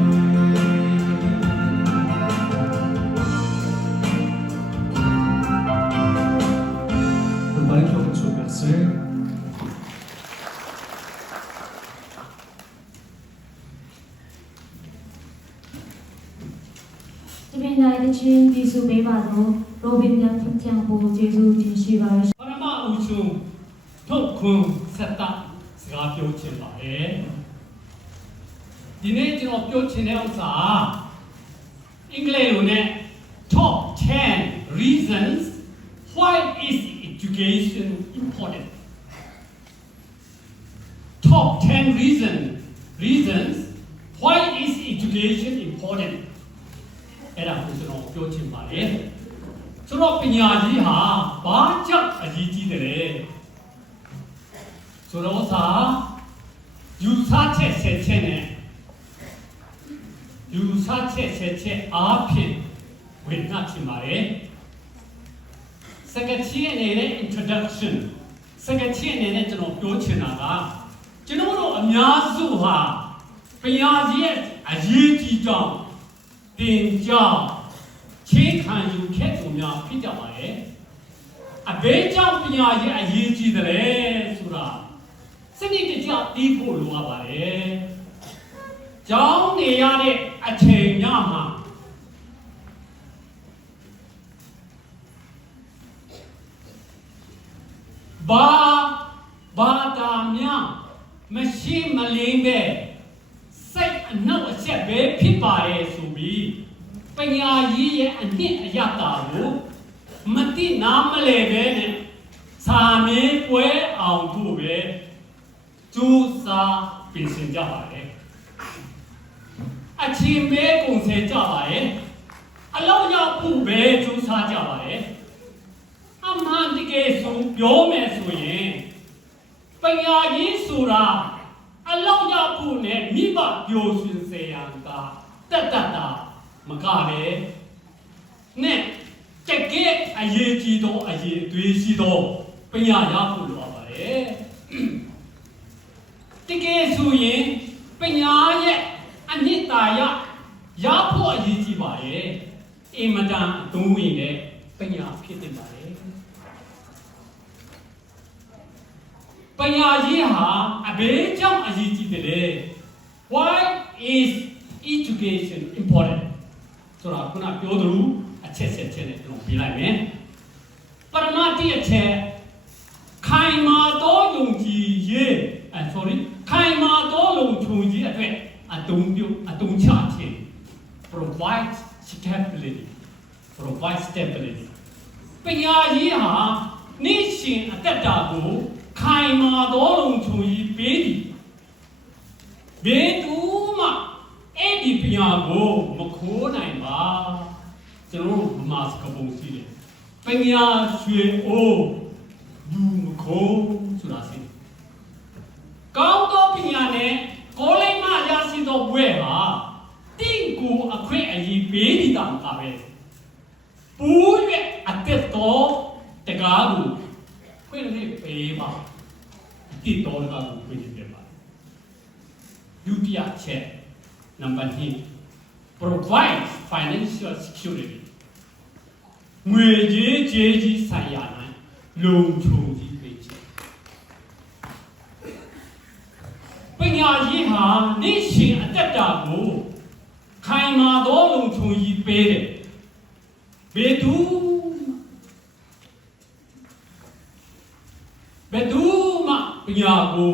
Hãy subscribe cho kênh Ghiền Mì Gõ để không bỏ lỡ những video hấp dẫn Tụi mình lại được chuyên đi su bế bà đó, Robin nhắn thăm chàng bố Giê-xu chính sĩ vào. ပရမအုပ်ချုပ်ထုတ်ခွန်ဆက်တာစကားပြောချင်ပါတယ်ဒီနေ့ကျွန်တော်ပြောချင်တဲ့ဥစ္စာအင်္ဂလိပ်လိုနဲ့ top 10 reasons why is education important top 10 reasons why is education important အဲ့ဒါကိုကျွန်တော်ပြောချင်ပါတယ်ဆိုတော့ပညာကြီးဟာဘာကြောင့်အရေးကြီးတယ်လဲဆိုတော့စာယူဆချက်ဆက်ချက်နဲ့ယူဆချက်ဆက်ချက်အားဖြင့်ဝင်နှက်ချင်ပါတယ်စကားချင်းနေတဲ့ introduction စကားချင်းနေတဲ့ကျွန်တော်ပြောချင်တာကကျွန်တော်တို့အများစုဟာပညာကြီးရဲ့အရေးကြီးကြောင်းတင်ကြောင်းချင်းခံယူခဲ့သူများဖြစ်ကြပါရဲ့အဘဲကြောင့်ပညာရေးအရေးကြီးတယ်ဆိုတာစနစ်တကျသိဖို့လိုအပ်ပါတယ်ကျောင်းနေရတဲ့အချိန်ညမှာဘာတာများမရှိမလင်းပဲစိတ်အနှောက်အယှက်ပဲဖြစ်ပါရဲ့ဆိုပြီးပညာရေးရဲ့အနှစ်အရတာကိုမတိနာမလဲပဲနဲ့စာမင်းပွဲအောင်ဖို့ပဲကျူးစာပြင်ဆင်ကြပါလေအချင်းမဲကုန်ဆယ်ကြပါရဲ့အလောက်ရောက်ဖို့ပဲကျူးစားကြပါလေအမှန်တကယ်ဆိုပြောမယ်ဆိုရင်ပညာရေးဆိုတာအလောက်ရောက်ဖို့နဲ့မိဘပျော်ရွှင်စေရန်ကတတ်တာမကလည်းနဲ့တကယ်အရေးကြီးသောအရေးအသွေးရှိသောပညာရဖို့လိုပါတယ်တကယ်ဆိုရင်ပညာရဲ့အနှစ်သာရဖို့အရေးကြီးပါတယ်အင်မတန်အသုံးဝင်တဲ့ပညာဖြစ်နေပါတယ်ပညာရေးဟာအဘယ်ကြောင့်အရေးကြီးတယ်လဲ Why is education important ဆိုတာခုနပြောသလိုအချက်နဲ့ကျွန်တော်ပြလိုက်မယ်ပရမတိအချက်ခိုင်မာသောယုံကြည်ရေးခိုင်မာသောလုံခြုံရေးအတွက်အတုံးချခြင်း provide stability ပညာရေးဟာနေ့ရှင်အသက်တာကိုခိုင်မာသောလုံခြုံရေးပေးသည်ဘယ်သူမှအဲ့ဒီပညာကိုမခိုးနိုင်ပါကျွန်တော်တို့ဗမာစကားပုံရှိတယ်ပညာရွှေအိုးလူမခိုးဆိုတာရှိတယ်ကောင်းသောပညာနဲ့ကိုယ်လေးမှရရှိသောဘွဲ့ဟာတင့်ကိုအခွင့်အရေးပေးနေတာမကပဲပူးရဲ့အသက်တော်တကားကိုခွင့်လေးပေးပါတိတော်တကားကိုခွင့်လေးပေးပါဒုတိယချက် Number 2 provide financial security ငွေကြေးဆိုင်ရာ၌လုံခြုံရေးပေးခြင်းပညာရေးဟာနေ့ရှင်အသက်တာကိုခိုင်မာသောလုံခြုံရေးပေးတယ်ဘယ်သူမှပညာကို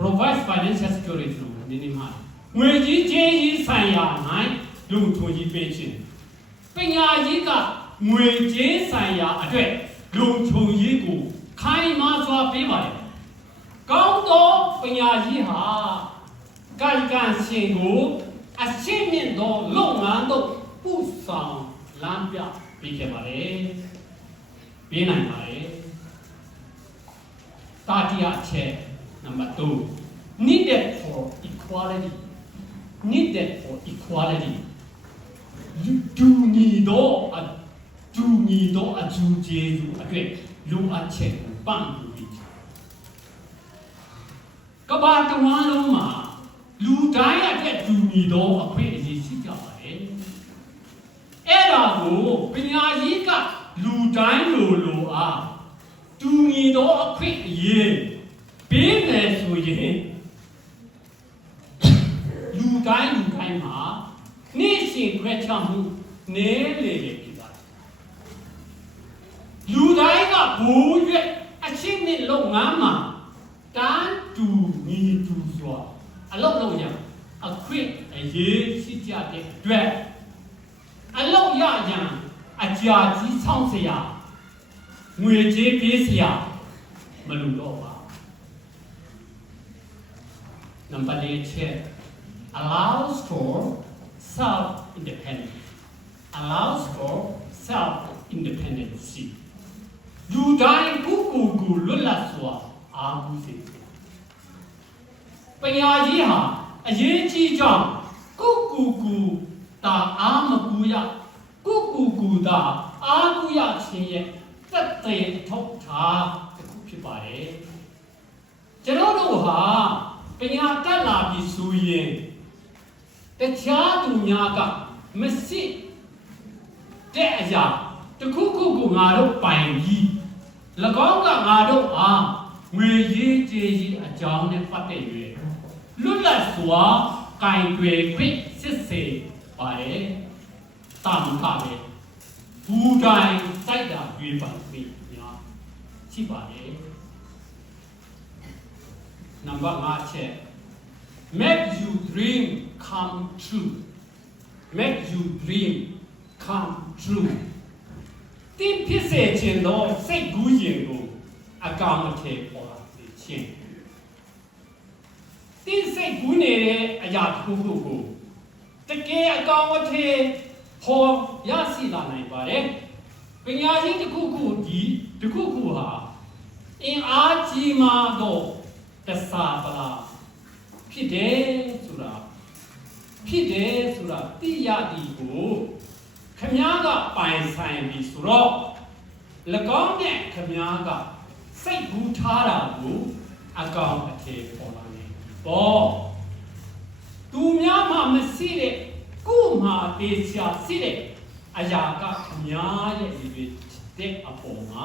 provide financial security လို့နည်းနည်းမှငွေကြီးဆိုင်ရာ၌လုံခြုံရေးပေးခြင်းပညာရေးကငွေကြေးဆိုင်ရာအတွက်လုံခြုံရေးကိုခိုင်မာစွာပေးပါတယ်ကောင်းသောပညာရေးဟာ การการเสียงกูอาเซียนเนี่ยโดนลงงานโดนผู้สาวล้านเปียปีเก็บมาเลยปีไหนมาเลยตาที่อาเช่ number 2 needed for equality needed for equality ดูนี่โดดูนี่โดจูเจจูอะไรลูอาเช่ปังดูดิก็บ้านตะวันลงมาလူတိုင်းအတက်တူညီသောအခွင့်အရေးရှိကြပါတယ်။အဲ့ဒါကိုပညာရေးကလူတိုင်းလိုအားတူညီသောအခွင့်အရေးပေးမယ်ဆိုရင်လူတိုင်းမှာနေ့စဉ်ခွဲခြားမှုနည်းလေဖြစ်ပါတယ်။လူတိုင်းကဘူရွက်အချင်းနဲ့လုပ်ငန်းမှာတန်းတူညီတူစွာအလုပ်လုပ်ရအခွင့်အရေးရှိကြတဲ့အတွက်အလုပ်ရရန်အကြာကြီးဆောင်းเสียငွေကြေးပေးเสียမလိုတော့ပါ Number 8 allows for self independence allows for self independency လူတိုင်းကိုလွတ်လပ်စွာအားကိုးစေပညာရေးဟာအရေးကြီးကြောင်းကိုတာအားမကူရကိုတာအားကူရခြင်းရဲ့သက်သေထုတ်ထားတစ်ခုဖြစ်ပါတယ်ကျွန်တော်တို့ဟာပညာတက်လာပြီဆိုရင်တခြားသူများကမစစ်တဲ့အရာတစ်ခုကိုငါတို့ပိုင်ပြီး၎င်းကငါတို့အားငွေရေးကြေးကြီးအကြောင်းနဲ့ပတ်သက်၍လွတ်လပ်စွာကင်တွယ်ခွင့်စစ်ဆေးပါတယ်တာမခပဲဘူတိုင်းစိုက်တာရွေးပါပြီညာရှိပါတယ် Number 5 check make you dream come true make you dream come true တင်းဖြစ်စေခြင်းသောစိတ်ကူးရင်ကိုအကောင်အထည်ပေါ်လာစေခြင်းတင်းစိတ်ကူးနေတဲ့အရာတစ်ခုကိုတကယ်အကောင်အထည်ပေါ်ရရှိလာနိုင်ပါတယ်ပညာရှိတစ်ခုဟာအင်အားကြီးမားသောတစားပလာဖြစ်တယ်ဆိုတာသိရသည်ကိုခမားကပိုင်ဆိုင်ပြီဆိုတော့၎င်းနဲ့ခမားကစိတ်ကူးထားတာကိုအကောင်အထည်ပေါ်လာတယ်ပေါ့သူများမှမရှိတဲ့ကိုယ်မှတေချာရှိတဲ့အရာကခမားရဲ့ဒီတဲ့အပေါ်မှာ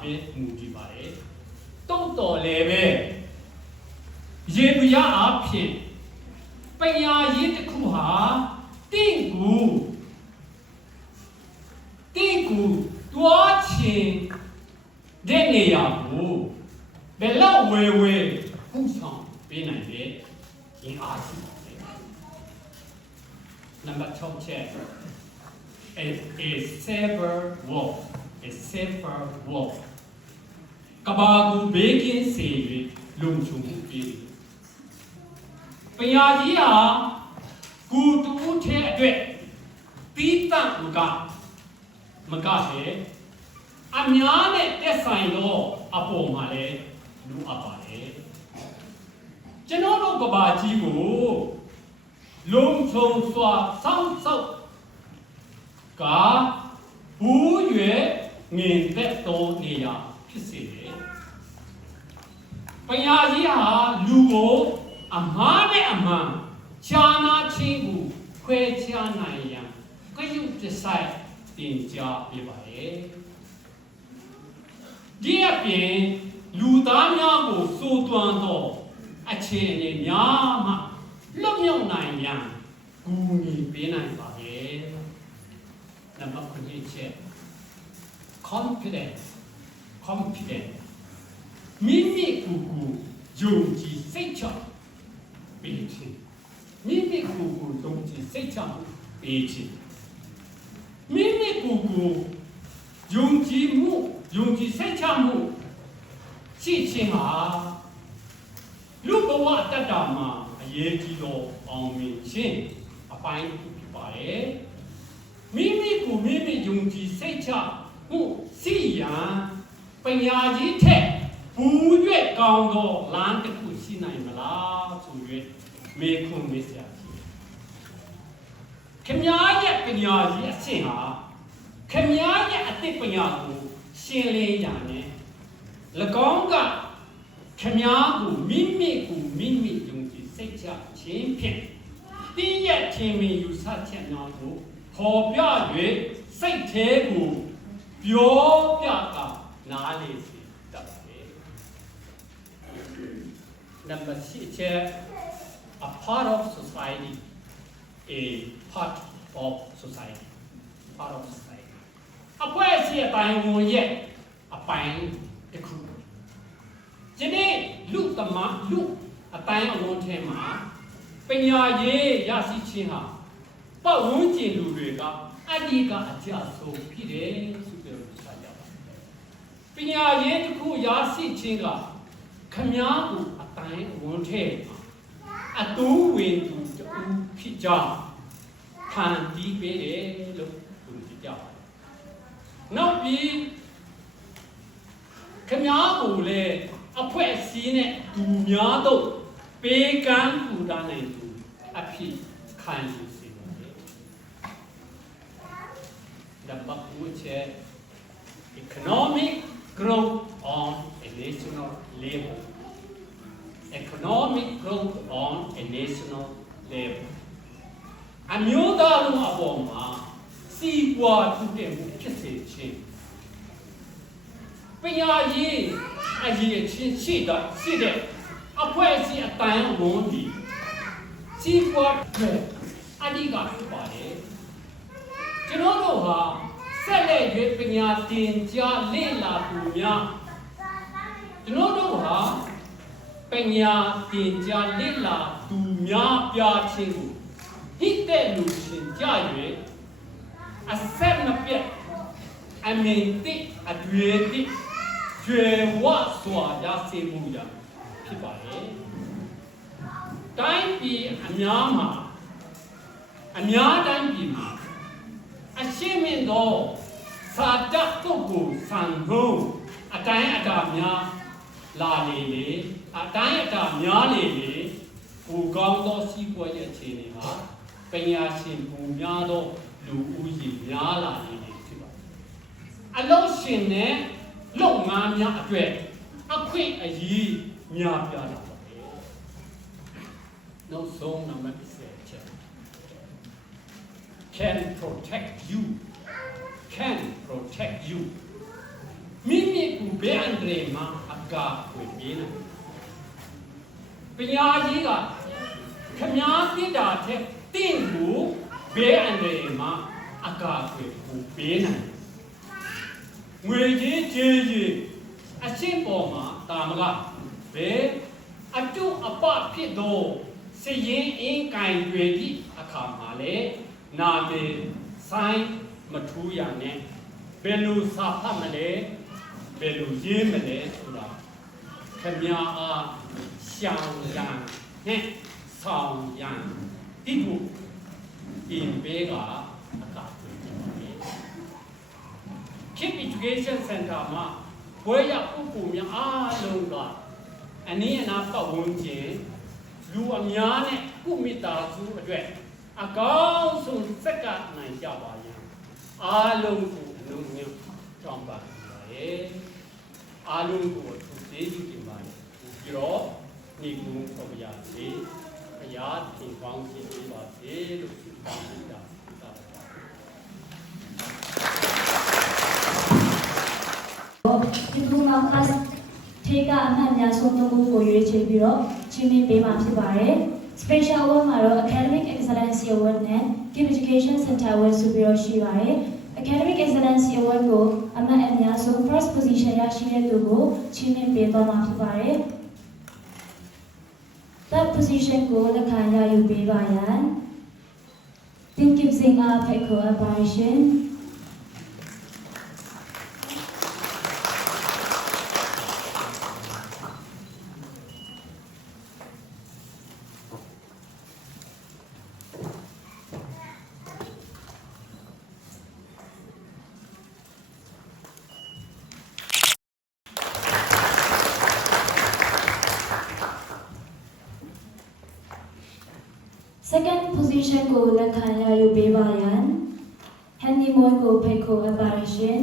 ပဲမူတည်ပါတယ်တုံ့တော်လည်းပဲရေပရအဖြစ်ပညာရေးတစ်ခုဟာတင့်ကူတွားချင်တဲ့နေရာကိုဘယ်လောက်ဝယ်မှုဆောင်ပေးနိုင်လဲရင်အားရှိပါတယ် Number 12 check a safer walk ကဘာကူဘေးကင်းစေ၍လုံခြုံမှုပေးပညာကြီးဟာကူတူထဲအတွက်ပြီးတတ်မကပဲအများနဲ့တက်ဆိုင်တော့အပေါ်မှာလည်းလူအပ်ပါတယ်ကျွန်တော်တို့ကဘာကြီးကိုလုံခြုံစွာစောင့်ကဘူးရွယ်ငင်သက်တော်နေရာဖြစ်စေတယ်ပညာကြီးဟာလူကိုအမှားနဲ့အမှန်ခြားနာခြင်းကိုခွဲခြားနိုင်ရန်ကရုတဆိုင်တင်ကြားပေးပါတယ်ဒီအပြင်လူသားများကိုစိုးသွမ်းသောအခြေအနေများမှလွတ်မြောက်နိုင်ရန်ကူညီပေးနိုင်ပါတယ်နံပါတ်9ချက် confidence မိမိကိုယ်ကိုယုံကြည်စိတ်ချပေးခြင်းမိမိကိုယ်ကိုယုံကြည်စိတ်ချပေးခြင်းမိမိကိုယ်ကိုယုံကြည်စိတ်ချမှုရှိခြင်းဟာလူဘဝတတ်တာမှာအ ရေးကြီးတော့အောင်မြင်ခြင်းအပိုင်းဖြစ်ပါတယ်မိမိကိုမိမိယုံကြည်စိတ်ချမှုစီရန်ပညာကြီးထက်ဘူးရွက်ကောင်းသောလမ်းတစ်ခုရှိနိုင်မလားဆို၍မေခွန်းမေးစရာရှိတယ်ခင်ဗျားရဲ့ပညာကြီးအဆင့်ဟာခင်ဗျားရဲ့အသိပညာကိုရှင်းလင်းရမယ်၎င်းကခင်ဗျားကိုမိမိကိုမိမိယုံကြည်စိတ်ချခြင်းဖြင့်တင်းရဲ့ထင်မြင်ယူဆချက်များကိုပေါ်ပြ၍စိတ်ထဲကိုပြောပြတာနားလေစေတတ်တယ် Number 6 a part of society a part of society part of society အဖွဲ့အစည်းအတိုင်းဝင်ရဲ့အပိုင်းတစ်ခုဒီနေ့လူသမားလူအတိုင်းအဝန်ထဲမှာပညာရေးရရှိခြင်းဟာပတ်ဝန်းကျင်လူတွေကအတ္တိကအကျဆုံးဖြစ်တယ်ဆိုပြီးတော့ဆိုကြပါတယ်ပညာရေးတစ်ခုရရှိခြင်းကခမားကိုအတိုင်းအဝန်ထဲမှာအတူဝင်သူတူဖြစ်ကြခံတည်ပေးတယ်လို့သူပြောကြပါတယ်နောက်ပြီးခမားကိုလည်းအဖွဲ့အစည်းနဲ့သူများတို့ပေးကမ်းပူတာနိုင်သူအဖြစ်ခံယူစေပါတယ်ဒါပေမဲ့ economic growth on a national level economic growth on a national level အမျိုးသားလုံးအပေါ်မှာစီးပွားထူတဲ့မှုဖြစ်စေခြင်းပညာရေးအရေးချင်းရှိတဲ့အဖွဲ့အစည်းအတိုင်းအဝန်ဒီစီးပွားအဓိကဖြစ်ပါတယ်ကျွန်တော်တို့ဟာဆက်လက်၍ပညာသင်ကြားလေ့လာသူများကျွန်တော်တို့ဟာပညာသင်ကြားလေ့လာသူများပြခြင်းကိုဟိတဲ့လူရှင်ကြ၍အဆက်မပြတ်အမင်တိအတွေ့တိကျွေဝစွာရစေမှုရဖြစ်ပါလေတိုင်းပြည်အများတိုင်းပြည်မှာအရှိမင်းသောစာတတ်ပုဂ္ဂိုလ်ဆံဖို့အတိုင်းအတာများလာလေအတိုင်းအတာများလေဘူကောင်းသောစီးပွားရေးအခြေအနေမှာပညာရှင်ပူများသောလူဦးရေများလာနေဖြစ်ပါတယ်အလုံးရှင်နဲ့လုပ်ငန်းများအတွက်အခွင့်အရေးများပြားလာပါတယ်နောက်ဆုံးနံပါတ်10 can protect youမိမိကိုဘယ်အန္တရာယ်မှအကာအကွယ်ပေးနိုင်ပညာရေးကခမားတိတာတဲ့တင့်ကိုဘယ်အန္တရာယ်မှအကာအကွယ်ကိုပေးနိုင်ငွေကြီးကြေးကြီးအရှင်းပေါ်မှာတာမလားဘယ်အတုအပဖြစ်သောစည်ရင်အင်းကင်တွေဒီအခါမှာလေနာမည်ဆိုင်မထူးရနဲ့ဘယ်လိုစာဖတ်မလဲဘယ်လိုရေးမလဲဆိုတာခမညာအားရှောင်ရန်နဲ့ဆောင်ရန်ဒီဘူးဒီဘေကအကာအကွယ်ပေးပါတယ် Keep Education Center မှာဘွဲရပုဂ္ဂိုလ်များအားလုံးကအနည်းအနာပတ်ဝန်းကျင်လူအများနဲ့ကုမိတာစုအတွက်အကောင်းဆုံးစက္ကနိုင်ကြပါရန်အားလုံးကိုအလုံးစုံတောင်းပန်ပါတယ်အားလုံးကိုသူကျေးဇူးတင်ပါတယ်ပြီးတော့ညီကုန်းပေါ်ရစေဘုရားသခင်ကောင်းချီးပေးပါစေလို့ဆုတောင်းနေတာ ဒီကုန်းကထေကအမှတ်များဆုံးသုံးခုကိုရွေးချယ်ပြီးတော့ချီးမြှင့်ပေးမှာဖြစ်ပါတယ် Special Award မှာတော့ Academic Excellence Award နဲ့ Keep Education Center Award ဆိုပြီးတော့ရှိပါတယ် Academic Excellence Award ကိုအမှတ်အများဆုံး First Position ရရှိတဲ့သူကိုချီးမြှင့်ပေးသွားမှာဖြစ်ပါတယ် That position ကိုလက်ခံရယူပေးပါရန်တင်ကစ်စင်အားဖိတ်ခေါ်အပ်ပါရှင် က Second position ကိုလက်ခံရယူပေးပါရန် Handy Moy ကိုဖိတ်ခေါ်အပ်ပါရှင်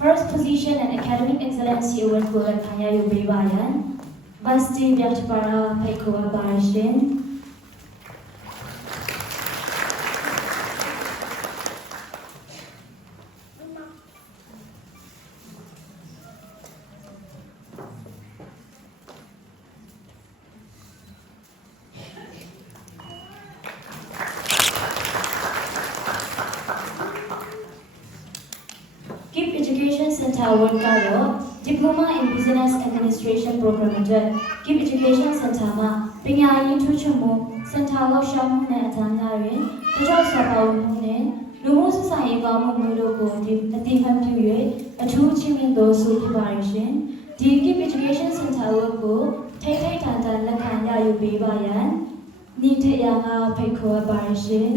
First position and academic excellence award ကိုလက်ခံရယူပေးပါရန် Basti Vyatpara ဖိတ်ခေါ်အပ်ပါရှင် KIP Education Center Award ကတော့ Diploma in Business Administration Program အတွက် KIP Education Center မှာပညာရေးထူးချွန်မှု Center လောက်ရှာမှုနဲ့အထမ်းများတွင်တခြားဆက်ပါမှုနဲ့လူမှုဆက်ဆံရေးကောင်းမှုမျိုးတို့ကိုအတိအမှတ်ပြု၍အထူးချီးမြှင့်တော်ဆိုဖြစ်ပါရရှင်ဒီ KIP Education Center Award ကိုထိတ်ထိတ်ထန်ထန်လက်ခံရယူပေးပါရန်ဤထရာငါဖိတ်ခေါ်ပါရရှင်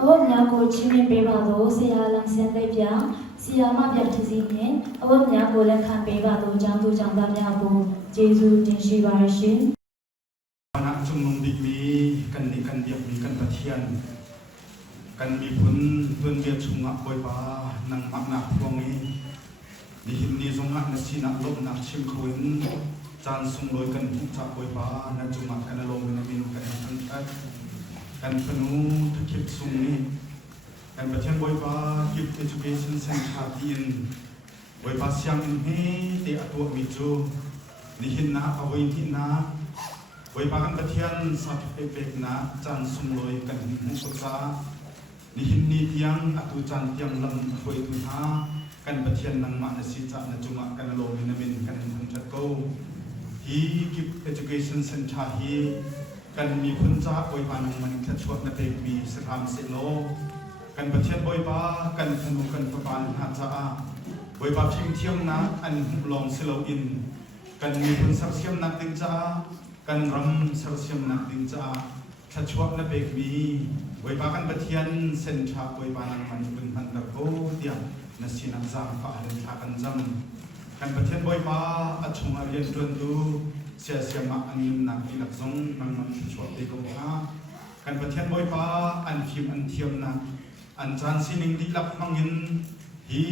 အဝတ်များကိုချင်းမြင်ပေးပါသောဆရာလန်ဆန်သိပ်ပြဆရာမပြတစီနှင့်အဝတ်များကိုလက်ခံပေးပါသောကျောင်းသူကျောင်းသားများကိုကျေးဇူးတင်ရှိပါရှင် คณะชุมนุมดีมีกันดีกันเดียบมีกันปะเทียนกันมีผลเพื่อนเบียชุงะบอยปานังมักนักพวงนี้ดิหินนี้ทรงหักนัชีนักลบนักชิมขวินจานทรงลอยกันทุกจับบอยปานัจุมักกันลงกันมินกันทันทัดกันพนูทุกคิดทรงนี้กันประเทศบอยปาคิด education center ที่อินบอยปาเสียงอินเฮเตะตัวมิจูดิหินนาเอาไว้ที่นาไว้ปากันประเทียนสัตว์เป๊กๆนะจันสมลอยกันมุขษานิหินนีเทียงอตุจันเทียงลำถวยตุหากันประเทียนนังมาณสิจันจุมากันโลมินามินกันทันจัดโกฮีกิบ education center ฮีกันมีพุนจ้าไว้ปานังมันแค่ชวดนาเปกมีสถานเสโลกันประเทียนไว้ปากันขนมกันประปานหาจ้าไว้ปาพิมเทียมนะอันลองเสโลอินกันมีพุนสักเทียมนักติงจ้ากันรำเสริมนักดินจ้าชัดชวกนับเอกมีไว้ปากันปะเทียนเส้นชาไว้ปานังมันเป็นพันตะโกเดียนัสินักจางฝ่าเดินชากันจำกันปะเทียนไว้ปาอัชงอาเรียนจวนดูเสียเสียมาอันยิมนักที่หลักทรงนังมันชัดชวกเด็กงากันปะเทียนไว้ปาอันฟิมอันเทียมนักอันจานสินิงดิลักมังยินฮี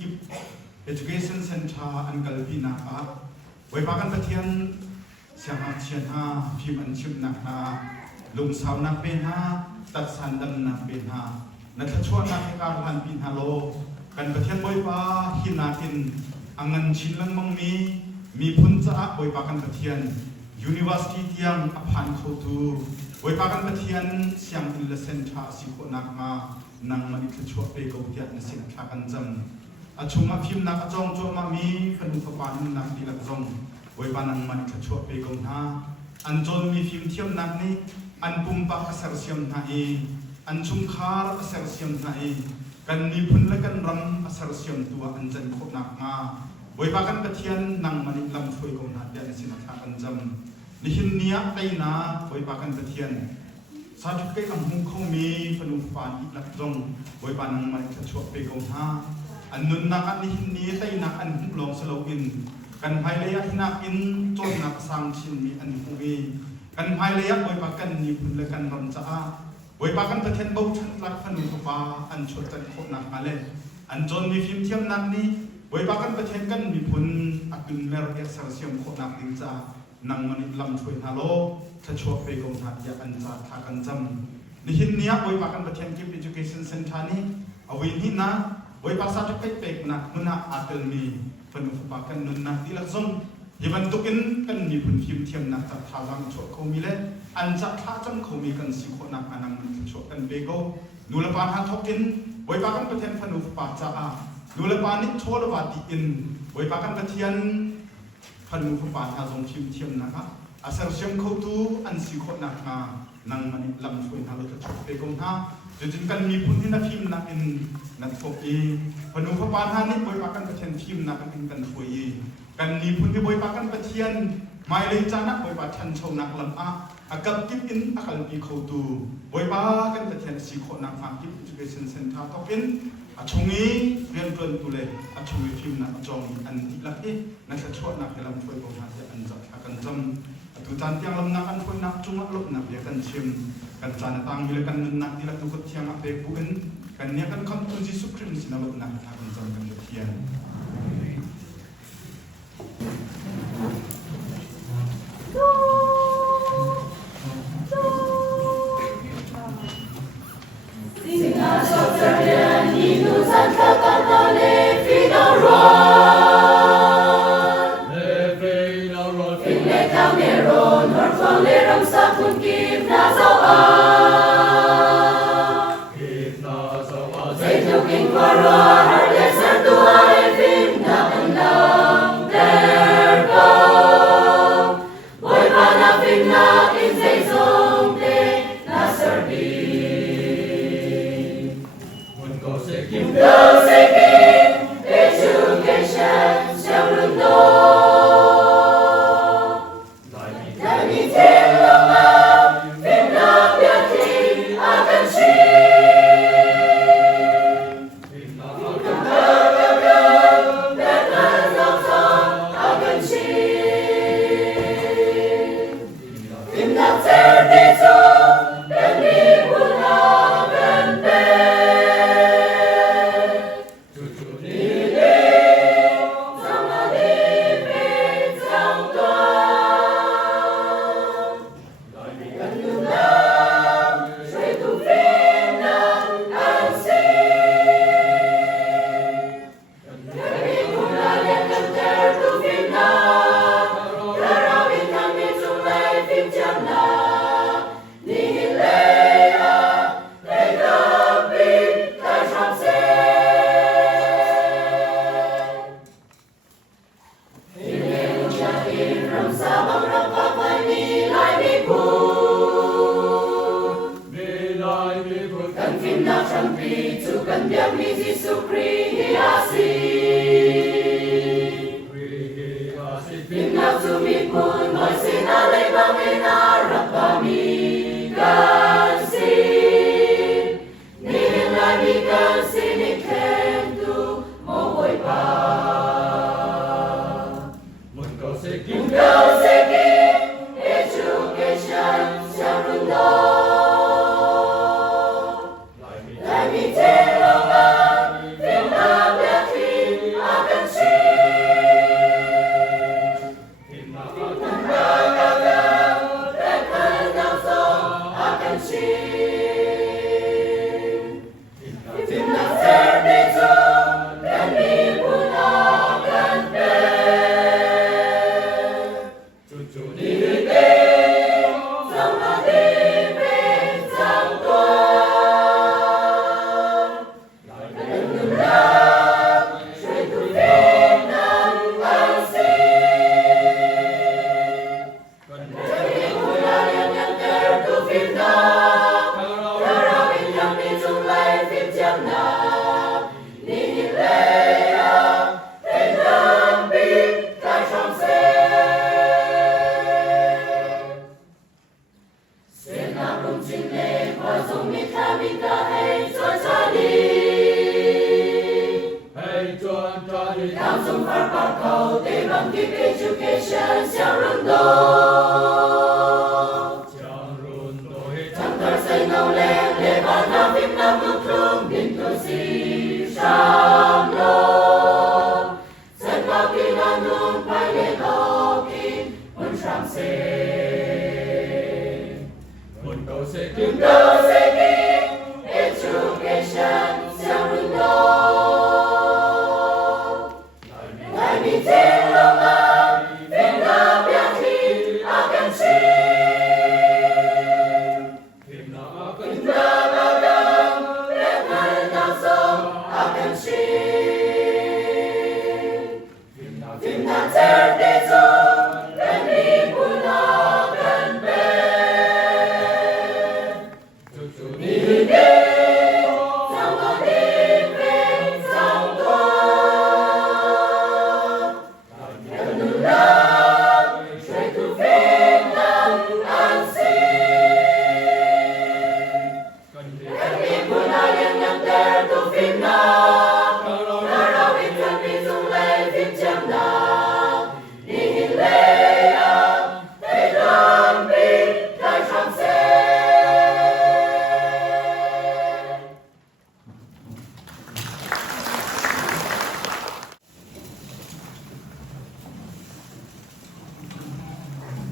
กิบ education center อันกัลปีนักไว้ปากันปะเทียนเสียงเชียนฮาพิมอันชิมนักฮาลุงสาวนักเป็นฮาตัดสันดำนักเป็นฮานัทชวนนักการพันปินฮาโลกันประเทศบอยปาหินาทินอังเงินชินลังมังมีพุนจ้าบอยปากันประเทศ University เทียงอภันเขาตูบอยปากันประเทศเสียงอินเลเซนทาสิโคนักมานังมันอิทชวเปโกเทียนสินทากันจำอาชุมาพิมนักจงโจมามีฟันอุปปานนักดีลักจงไว้ปานังมันขชวไปกงฮาอันจนมีฟิล์มเทียมนักนี้อันปุ่มปักเสรเสียมนาเออันชุมคาร์เสรเสียมนาเอกันมีพุนและกันรำเสรเสียมตัวอันจันโคนักมาไว้ปากันกระเทียนนังมันลำช่วยกงฮาเดียนสินาทากันจำนิหินเนียไตนาไว้ปากันกระเทียนสาธุเกลังหุงเขามีฟนุฟานอีกลักจงไว้ปานังมันขชวไปกงฮาอันนุนนักอันนิหินนี้ไตนักอันหุงลงสโลกินกันภายเลยที่นักอินจนนักสร้างชินมีอันผู้เอกันภายเลยไว้ปากันมีพุนและกันรำจ้าไว้ปากันประเทศบุชันลักพันธุปาอันชดจันโคนักมาเลยอันจนมีฟิล์มเทียมนักนี้ไว้ปากันประเทศกันมีพุนอักึนเลรเอสเซียมโคนักดิจ้านังมันลำช่วยฮาโลถ้าชวไปกงทัดยาอันจ้าทากันจำนี่หินเนี้ยไว้ปากันประเทศกิฟต์ education center นี้เอาไว้ที่นะไว้ปาสาธุเป็กนะมุนักอาเตลมีพนุภากันนุนนักที่ละซงฮิบันตุกินกันมีผลฟิมเทียมนักจากทารังโชเขามีเล่อันจากท่าจังเขามีกันสิโคนักอนังมันโชก kan bego nulapan ha thokin boy pakan pathian phanu pa cha a nulapan ni chol wa ti in boy pakan pathian phanu pa ha jong thim thiam na ka asar sem kho tu an si kho na ka nang mani lam phoi na lo ta chok pe kong ha jin kan mi phun ni na phim na in na thok e phanu pa ha ni boy pakan pathian phim na kan in kan phoi kan ni phun ni boy pakan pathian mai le cha na boy pa than chau nak lam a agap kip in akal pi kho tu boy pa kan pathian si kho na ma kip education center tokin achungi rian tun tu le achungi phim na chong an ti la e na sa chot na kelam phoi ko ha te an za kan jam tu tan tiang lam na kan phoi na chung a lop na be kan chim kan chan tang bi le kan na ti la tu ko thiang a pe pu in kan nya kan kham tu ji su krim sin lop na kan jam kan thian Himna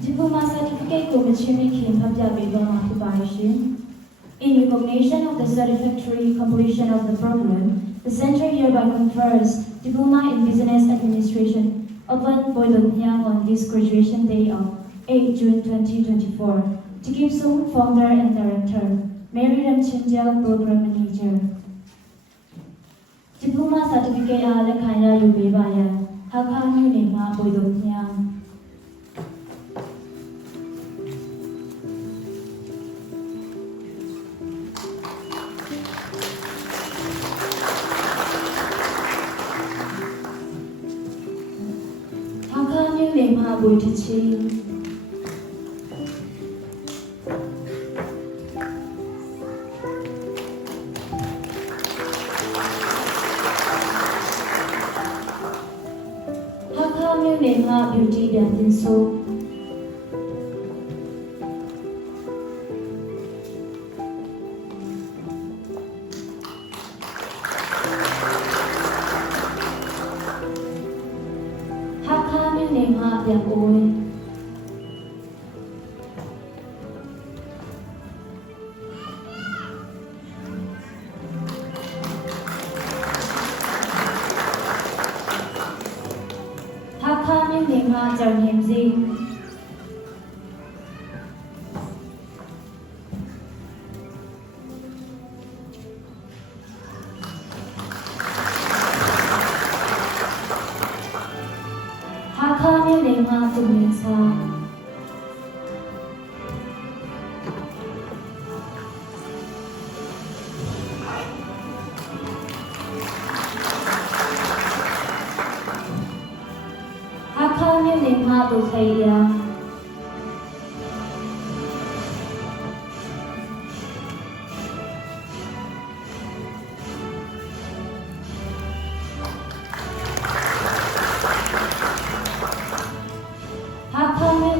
Diploma certificate ကိုမချီးမြှင့်ခင်ဖတ်ပြပေးသွားမှာဖြစ်ပါတယ်ရှင်။ In recognition of the satisfactory completion of the program, the Center hereby confers Diploma in Business Administration open Boydongyang on this graduation day of 8 June 2024 to Kim Sung, founder and director, Mary Ram Chinjal, program manager. Diploma certificate အားလက်ခံရယူပေးပါရန်ဟာခါမြို့နယ်မှာ Boydongyangနေမှာဘူတချီဟာခါမျိုးနေမှာ beauty ပြန်တင်ဆိုနေမှာပြန်အိုးဟာခါမျိုးနေမှာကြောင်ရင်စီဟာခါမျိုးနေမှာသူမင်းစာဟာခါမျိုးနေမှာသူခေယာ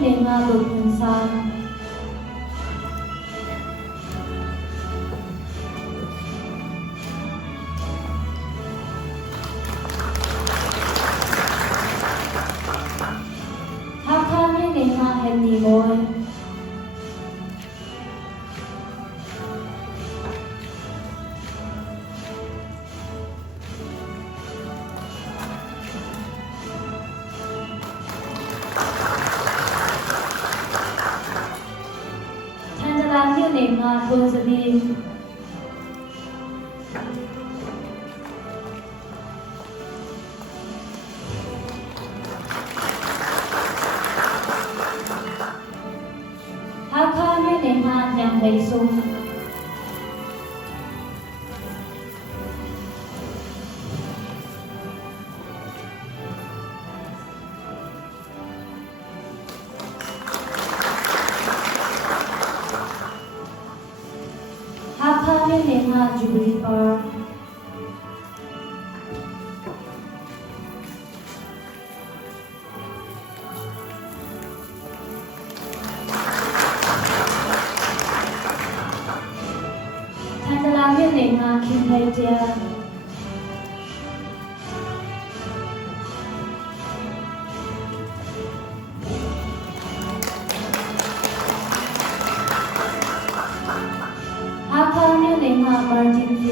နေမှာလူပင်စားဟာခါနေမှာဟန်နီမိုးနေမှာဘုံစပီဟာခါနေမှာညံသိဆုံးနေမှာဂျူဘီပါထန်တလာမြို့နေမှာခင်ထိုက်ကြနေမှာမာတင်ဖီ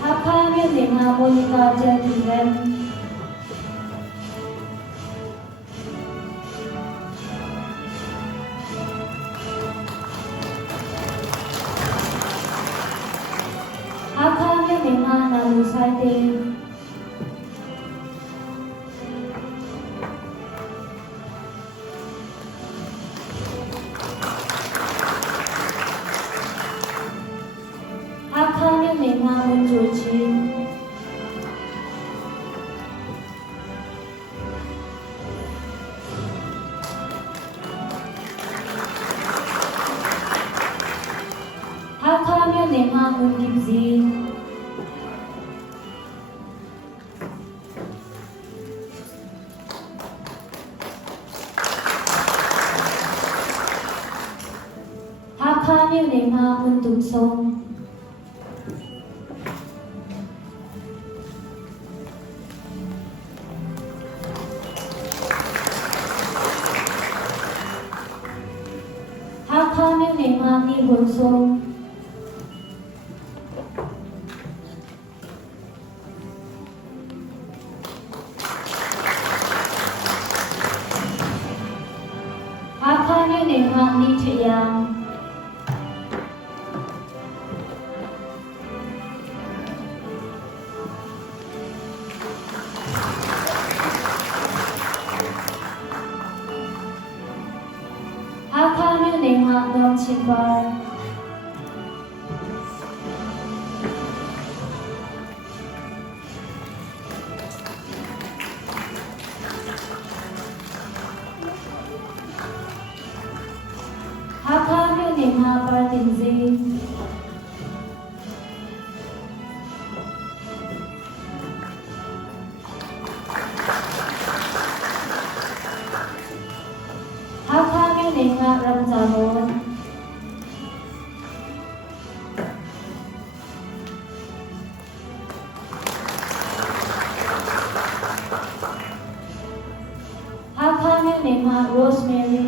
ဟာခါနေမှာမိုနီကာဂျန်ဒီလန်ဟာခါနေမှာနာလူဆိုင်တေနေမှာဝန်ကျူချင်း မြို့နယ်မှာမွန်ဒီပစီဟာခါမြို့နယ်မှာမွန်တုံဆုံနေမှာနေဖို့ဆုံးဟာခါနေမှာနေထရံနေမှာတော့ချင်ပါဟာခါမြို့နေမှာပါတင်စီနေမှာရမ်ဇာမွန်ဟာခါမြို့နေမှာရိုးစမယ်ရီ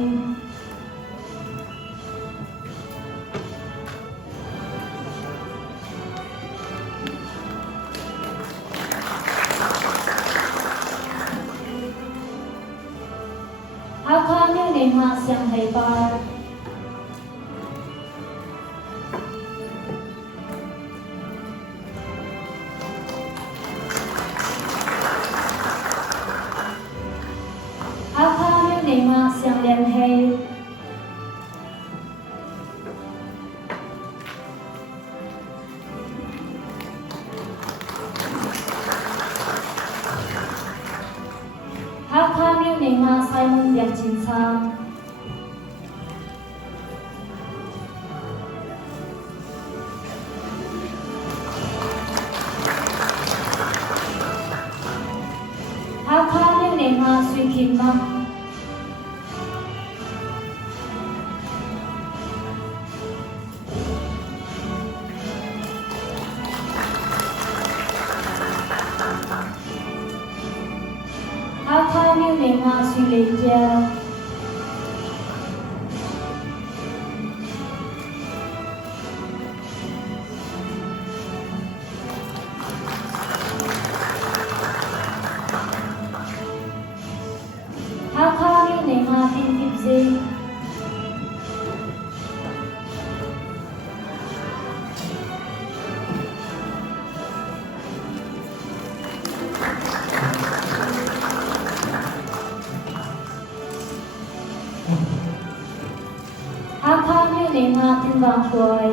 ဟာခါမြို့နေမှာစံဟိုင်ပါဟာခါမြို့နေမှာစံလျံဟိုင်ဟာခါမြို့နေမှာဆိုင်မွန်ပြန်ချင်းစာဟာခါမြို့နေမှာဆွေခင်မဟာခါမြို့နေမှာဆွေလေးကျဟာခါမြို့နေမှာတင်ပြစေဟာခါမြို့နေမှာတင်ပါခွိုင်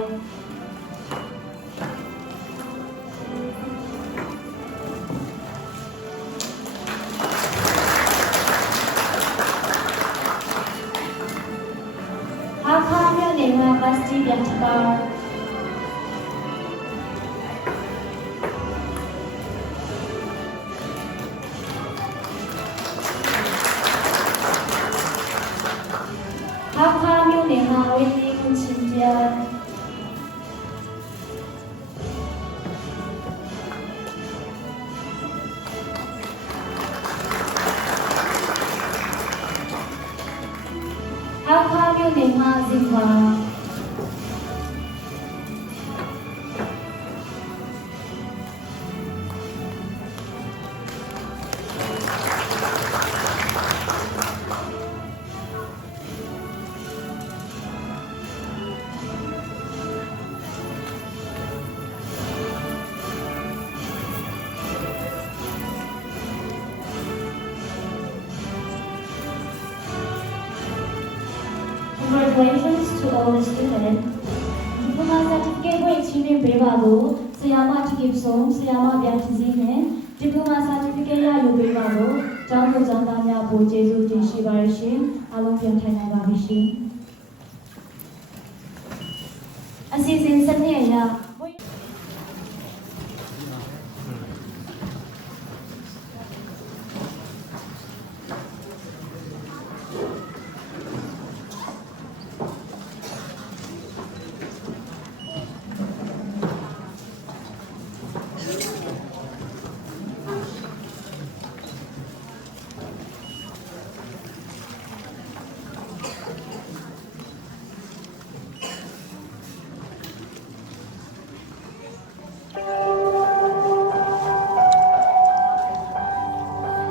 ဟာခါမြို့နေမှာဘတ်စတီပြန်ချပါဟာခါမြို့နေမှာဝင်းကြီးချင်းချင်းပြဟာခါမြို့နေမှာဇင်ဝါCongratulations to all the students. Diploma certificate ကိုချီးမြှင့်ပေးပါလို့ဆရာမတိကိပစုံဆရာမဗျာတိစင်းနဲ့ Diploma certificate ရယူပေးပါလို့ကျောင်းသူကျောင်းသားများကိုကျေးဇူးတင်ရှိပါရရှင်။အားလုံးပြန်ထိုင်နိုင်ပါပြီရှင်။အစီအစဉ်စနစ်အရ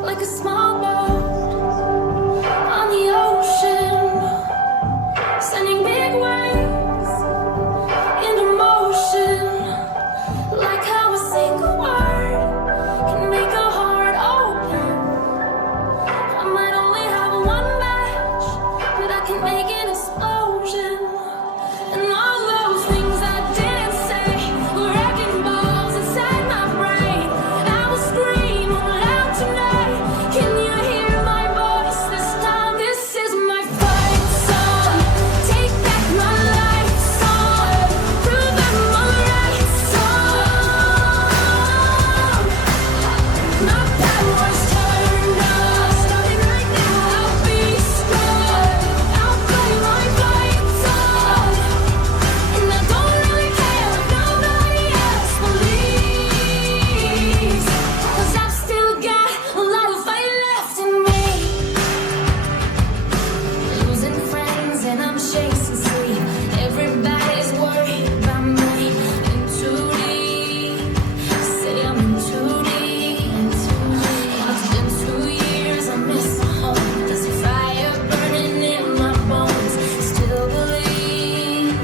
like a small boat on the ocean, sending big waves into motion, like how a single word can make a heart open. I might only have one match, but I can make an explosion. And all those things I didn't say were wrecking balls inside my brain. I will scream loud tonight. Can you hear my voice this time? This is my fight song. Take back my life song. Prove I'm alright song. My power's turned on. Starting right now, I'll be strong. I'll play my fight song. And I don't really care if nobody else believes, 'cause I've still got a lot of fight left in me. Losing friends and I'm chasing sleep. Everybody's worried about me. In too deep, say I'm in too deep. It's been 2 years, I miss my home. There's a fire burning in my bones. Still believe,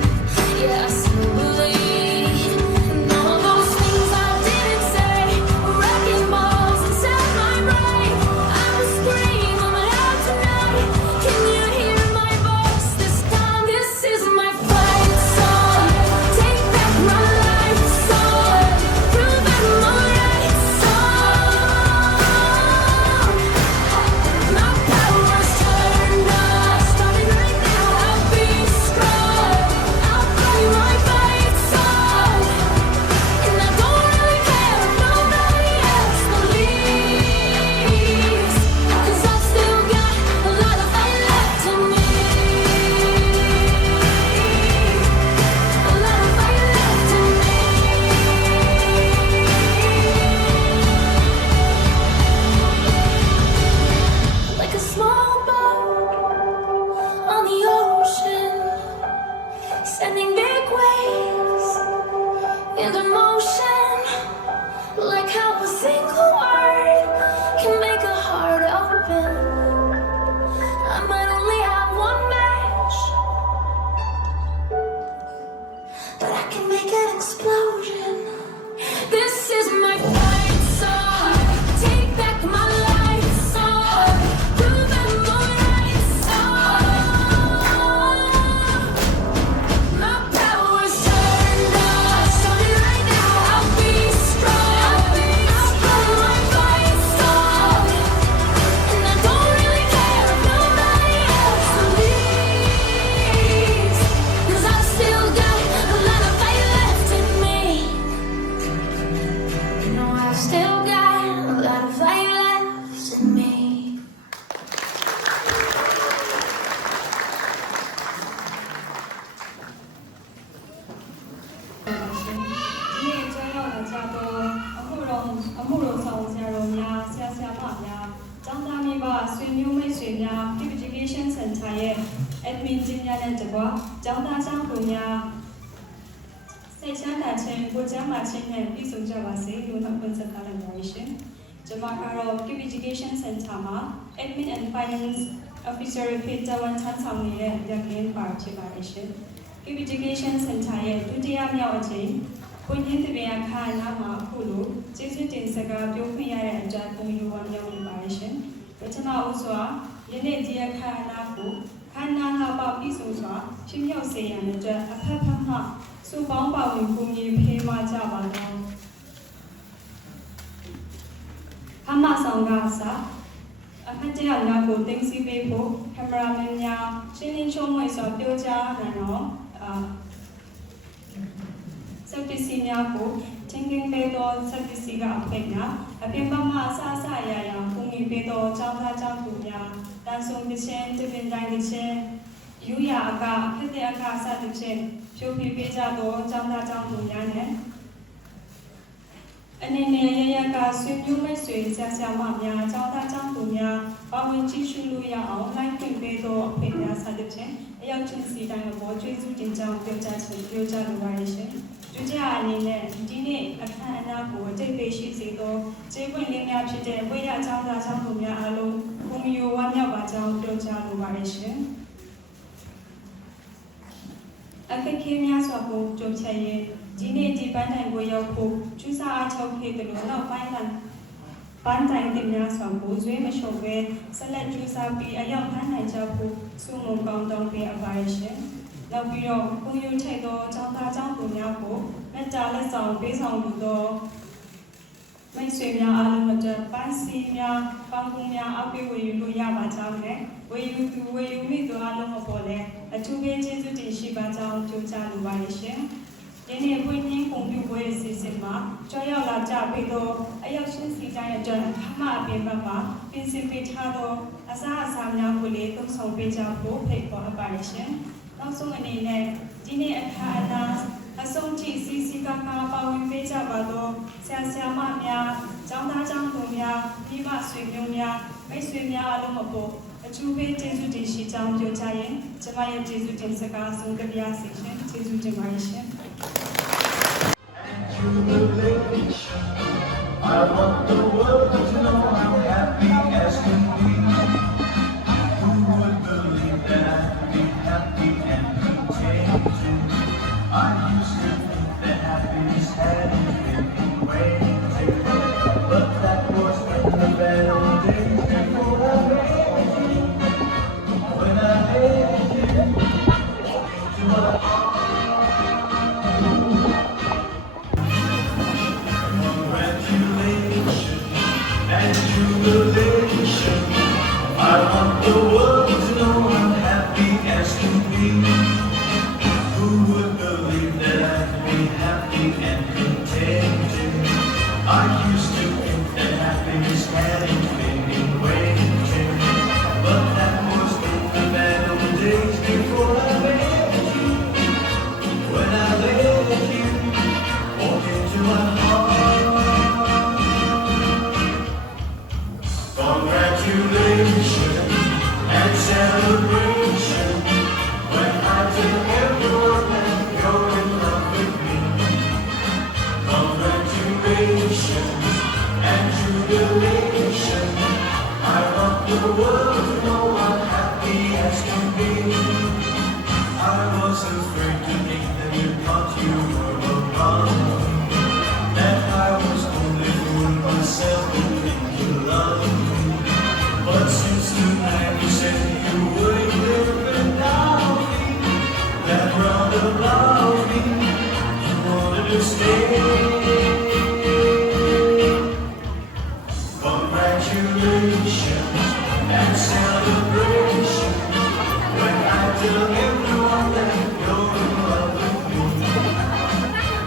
yeah, I still believe. And all those things I didn't say were wrecking balls inside my brain. I will scream loud tonight. Can you hear my voice this time? This is my fight song. Take back my life song. Prove I'm alright song. My power's turned on. Starting right now, I'll be strong. I'll play my fight song. And I don't really care if nobody else believes, 'cause I've still got a lot of fight left in me. A lot of fight left in me. Like a small boat on the ocean, sending big waves into motion, like how a single word can make a heart open. I might only have one match, but I can make an explosion. This is my fight song. Take back my life song. Prove I'm alright song. My power's turned on. Starting right now, I'll be strong. I'll play my fight song. And I don't really care if nobody else believes, 'cause I've still got a lot of fight left in me. You know I've still got a lot of fight left in me.ဒီနေ့ကျောင်းရောက်လာကြတော့အမှုတော်ဆောင်ဆရာတော်များဆရာဆရာမများကျောင်းသားမိဘဆွေမျိုးမိတ်ဆွေများ Keep Education Center ရဲ့ admin ကြီးများနဲ့တကွကျောင်းသားကျောင်းသူများစိတ်ချမ်းသာခြင်းကိုယ်ကျန်းမာခြင်းနဲ့ပြည့်စုံကြပါစေလို့နှုတ်ခွန်းဆက်ထားလိုက်ပါရှင်။ကျွန်မကတော့ Keep Education Center မှာ admin and finance officer ဖြစ်တဲ့ဝန်ထမ်းဆောင်နေတဲ့ရပ်ကင်းပါဖြစ်ပါတယ်ရှင်။ Keep Education Center ရဲ့ဒုတိယမြောက်အချိန်ဘုန်းကြီးတပည့်အခါနာမှာအခုလိုကျေးဇူးတင်စကားပြောခွင့်ရတဲ့အတွက်ဘုန်းကြီးဝမ်းမြောက်နေပါတယ်ရှင်။ပထမဦးစွာယနေ့ဒီအခါနာကိုခန္ဓာငါးပါးပြည့်စုံစွာဖြစ်မြောက်စေရန်အတွက်အဖက်ဖက်မှစုပေါင်းပါဝင်ကူညီဖေးမကြပါတော့။အမဆောင်ကစားအခက်တရားငါကိုတင်စီပေးဖို့ကင်မရာမန်များရှင်းလင်းချုံးမွေစွာပြောကြားနိုင်တော့စက်ပစ္စည်းများကိုချင်းကင်းပေးသောစက်ပစ္စည်းကအဖိတ်များအပြင်ဘက်မှအဆအဆအရာရာပုံမြင်ပေးသောကျောင်းသားကျောင်းသူများတန်ဆုံတစ်ချင်းတပင်တိုင်းတစ်ချင်းယူရအကခက်တဲ့အကစသဖြင့်ဖြိုးပြပေးကြသောကျောင်းသားကျောင်းသူများနဲ့အနေနဲ့ရရကဆွေမျိုးမိတ်ဆွေဆရာဆရာမများကျောင်းသားကျောင်းသူများပေါ ဝင်ကြည့်ရှုလို့ရအောင် live ပြင်ပေးတော့ဖေများစားတဲ့ချင်းအရောက်ချင်းစီတိုင်းပေါ်ကျွေးစုတင်ကြောင်းပြောကြလိုပါရရှင်ဒုတိယအနေနဲ့ဒီနေ့အခမ်းအနားကိုအတိတ်ပေးရှိစေသောကျေးပွင့်လေးများဖြစ်တဲ့ဝိရအကြောင်းသားကျောင်းသူများအားလုံးဘုံမျိုးဝမ်းမြောက်ပါကြောင်းပြောကြလိုပါရရှင်အခက်ခဲများစွာကိုကြုံချက်ရင်ဒီနေ့ဒီပန်းတိုင်ကိုရောက်ဖို့ကျူးစာအထောက်ခဲ့တယ်လို့နောက်ပိုင်းကပန်းတိုင်တင်များစွာကိုဇွေးမရှုပ်ပဲဆက်လက်ကျူးစာပြီးအရောက်ဖမ်းနိုင်ကြဖို့စုမုံကောင်းတောင်းပေးအပ်ပါရရှင်နောက်ပြီးတော့ဘုံမျိုးထိုက်သောကျောင်းသားကျောင်းသူများကိုမေတ္တာလက်ဆောင်ပေးဆောင်လိုသောမိတ်ဆွေများအားလုံးအတွက်ပန်းစီများပေါင်းကူများအပိဝေယူလို့ရပါကြောင်းနဲ့ဝေယူမိသူအားလုံးအပေါ်လည်းအထူးပဲကျေးဇူးတင်ရှိပါကြောင်းပြောကြားလိုပါရရှင်။ယနေ့ဘုန်းကြီးပုံပြုပွဲအစီအစဉ်မှာကြောက်ရောက်လာကြပြီးတော့အရောက်ရှင်စီတိုင်းအတွက်ခမအပြင်ဘက်မှာပြင်ဆင်ပေးထားသောအစားအစာများကိုလည်းသုံးဆောင်ပေးကြဖို့ဖိတ်ခေါ်အပ်ပါရရှင်။နောက်ဆုံးအနေနဲ့ဒီနေ့အခါအနားအဆုံးထိစီစီကပါဝင်ပေးကြပါတော့ဆရာမများကျောင်းသားကျောင်းသူများမိဘဆွေမျိုးများမိတ်ဆွေများအားလုံးအပေါ်အထူးပဲကျေးဇူးတင်ရှိကြောင်းပြောကြရင်ကျမရဲ့ကျေးဇူးတင်စကားဆုံးကြပါစေရှင်ကျေးဇူးတင်ပါရှင် I want the world to know I'm happy as can be. Who would believe that I could be happy and contained too? I used to think that happiness hadn't been waiting, but that was in the bad old days before I met you. When I met you, into my heart. Jubilation. I want the world to know I'm happy as can be. Who would believe that I could be happy and contented? I used to think that happiness hadn't been waiting, but that was in the bad old days before I met you. When I let you walk into my heart. Congratulations and celebration when I tell everyone that you're in love with me. Congratulations and jubilation. I want the world to know I'm happy as can be. I was afraid to think that you thought you were above me, that I was only fooling myself to think you loved me. But since tonight you said you wouldn't live without me, that round about me, you wanted to stay. Congratulations and celebration when I tell everyone that you're in love with me.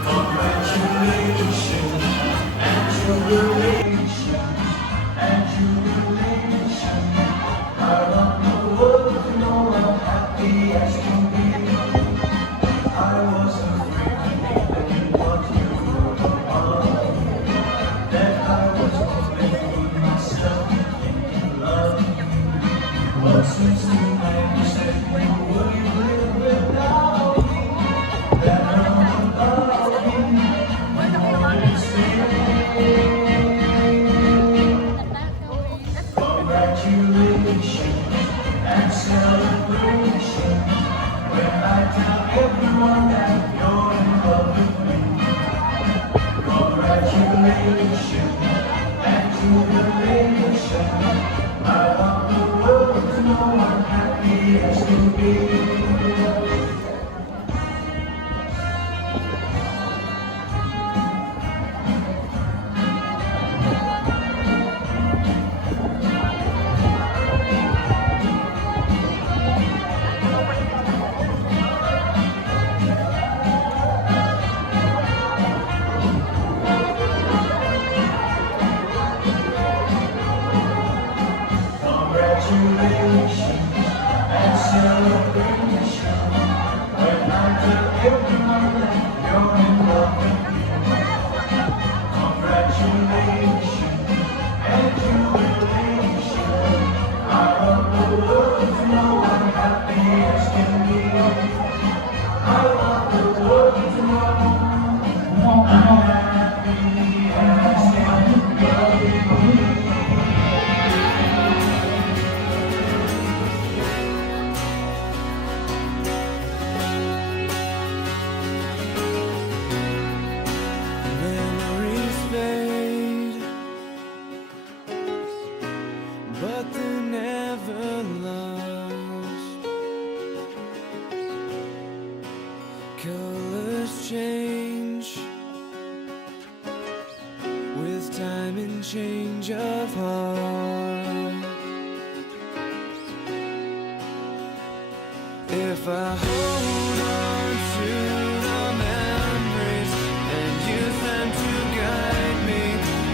Congratulations and jubilation and jubilation. I want the world to know I'm happy as can be. I was afraid to think that you thought you were above me, that I was only fooling myself to think you loved me. But since tonight you said you wouldn't live without me, that round about me, you wanted to stay. Congratulations and celebration when I tell everyone that you're in love with me. Congratulations and jubilation. I want the world to know I'm happy as can be. Congratulations and celebration when I tell everyone that you're in love with me. Congratulations and jubilation. I change with time and change of heart. If I hold on to the memories and use them to guide me,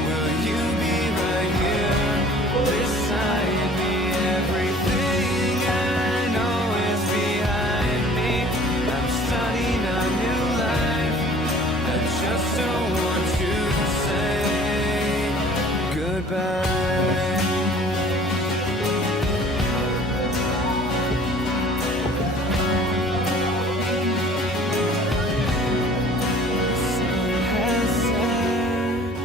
will you be right here beside me? Everything I know is behind me. I'm starting a new life. I just don't want to say goodbye. Sun has set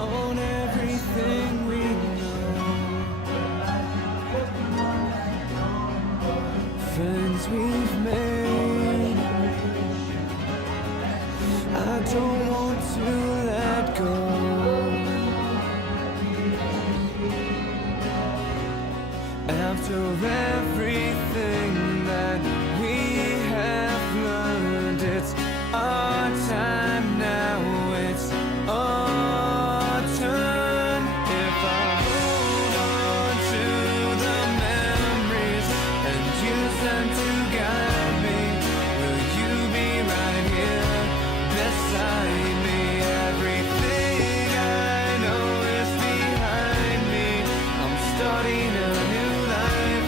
on everything we know, friends we've made. I don't want to let go. After everything that we have learned, it's our time now, it's our turn. If I hold on to the memories and use them to guide me, will you be right here beside me? Everything I know is behind me. I'm starting a new life.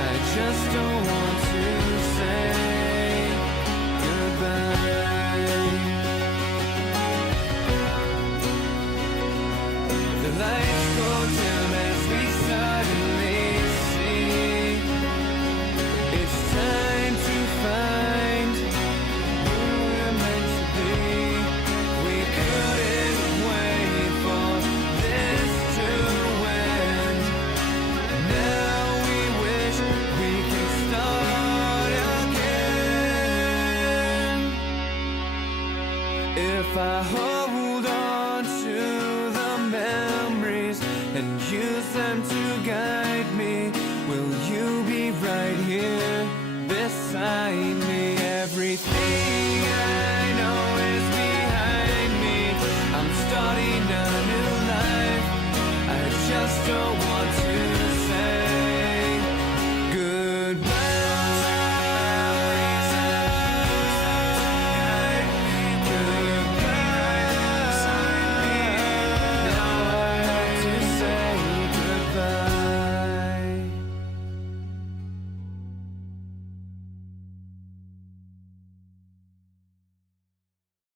I just don't want to say goodbye. The lights go dim as we suddenly see it's time to find who we're meant to be. We couldn't wait for this to end. Now we wish we could start again. If I hold on to the memories and use them to guide me, will you be right here beside me? Everything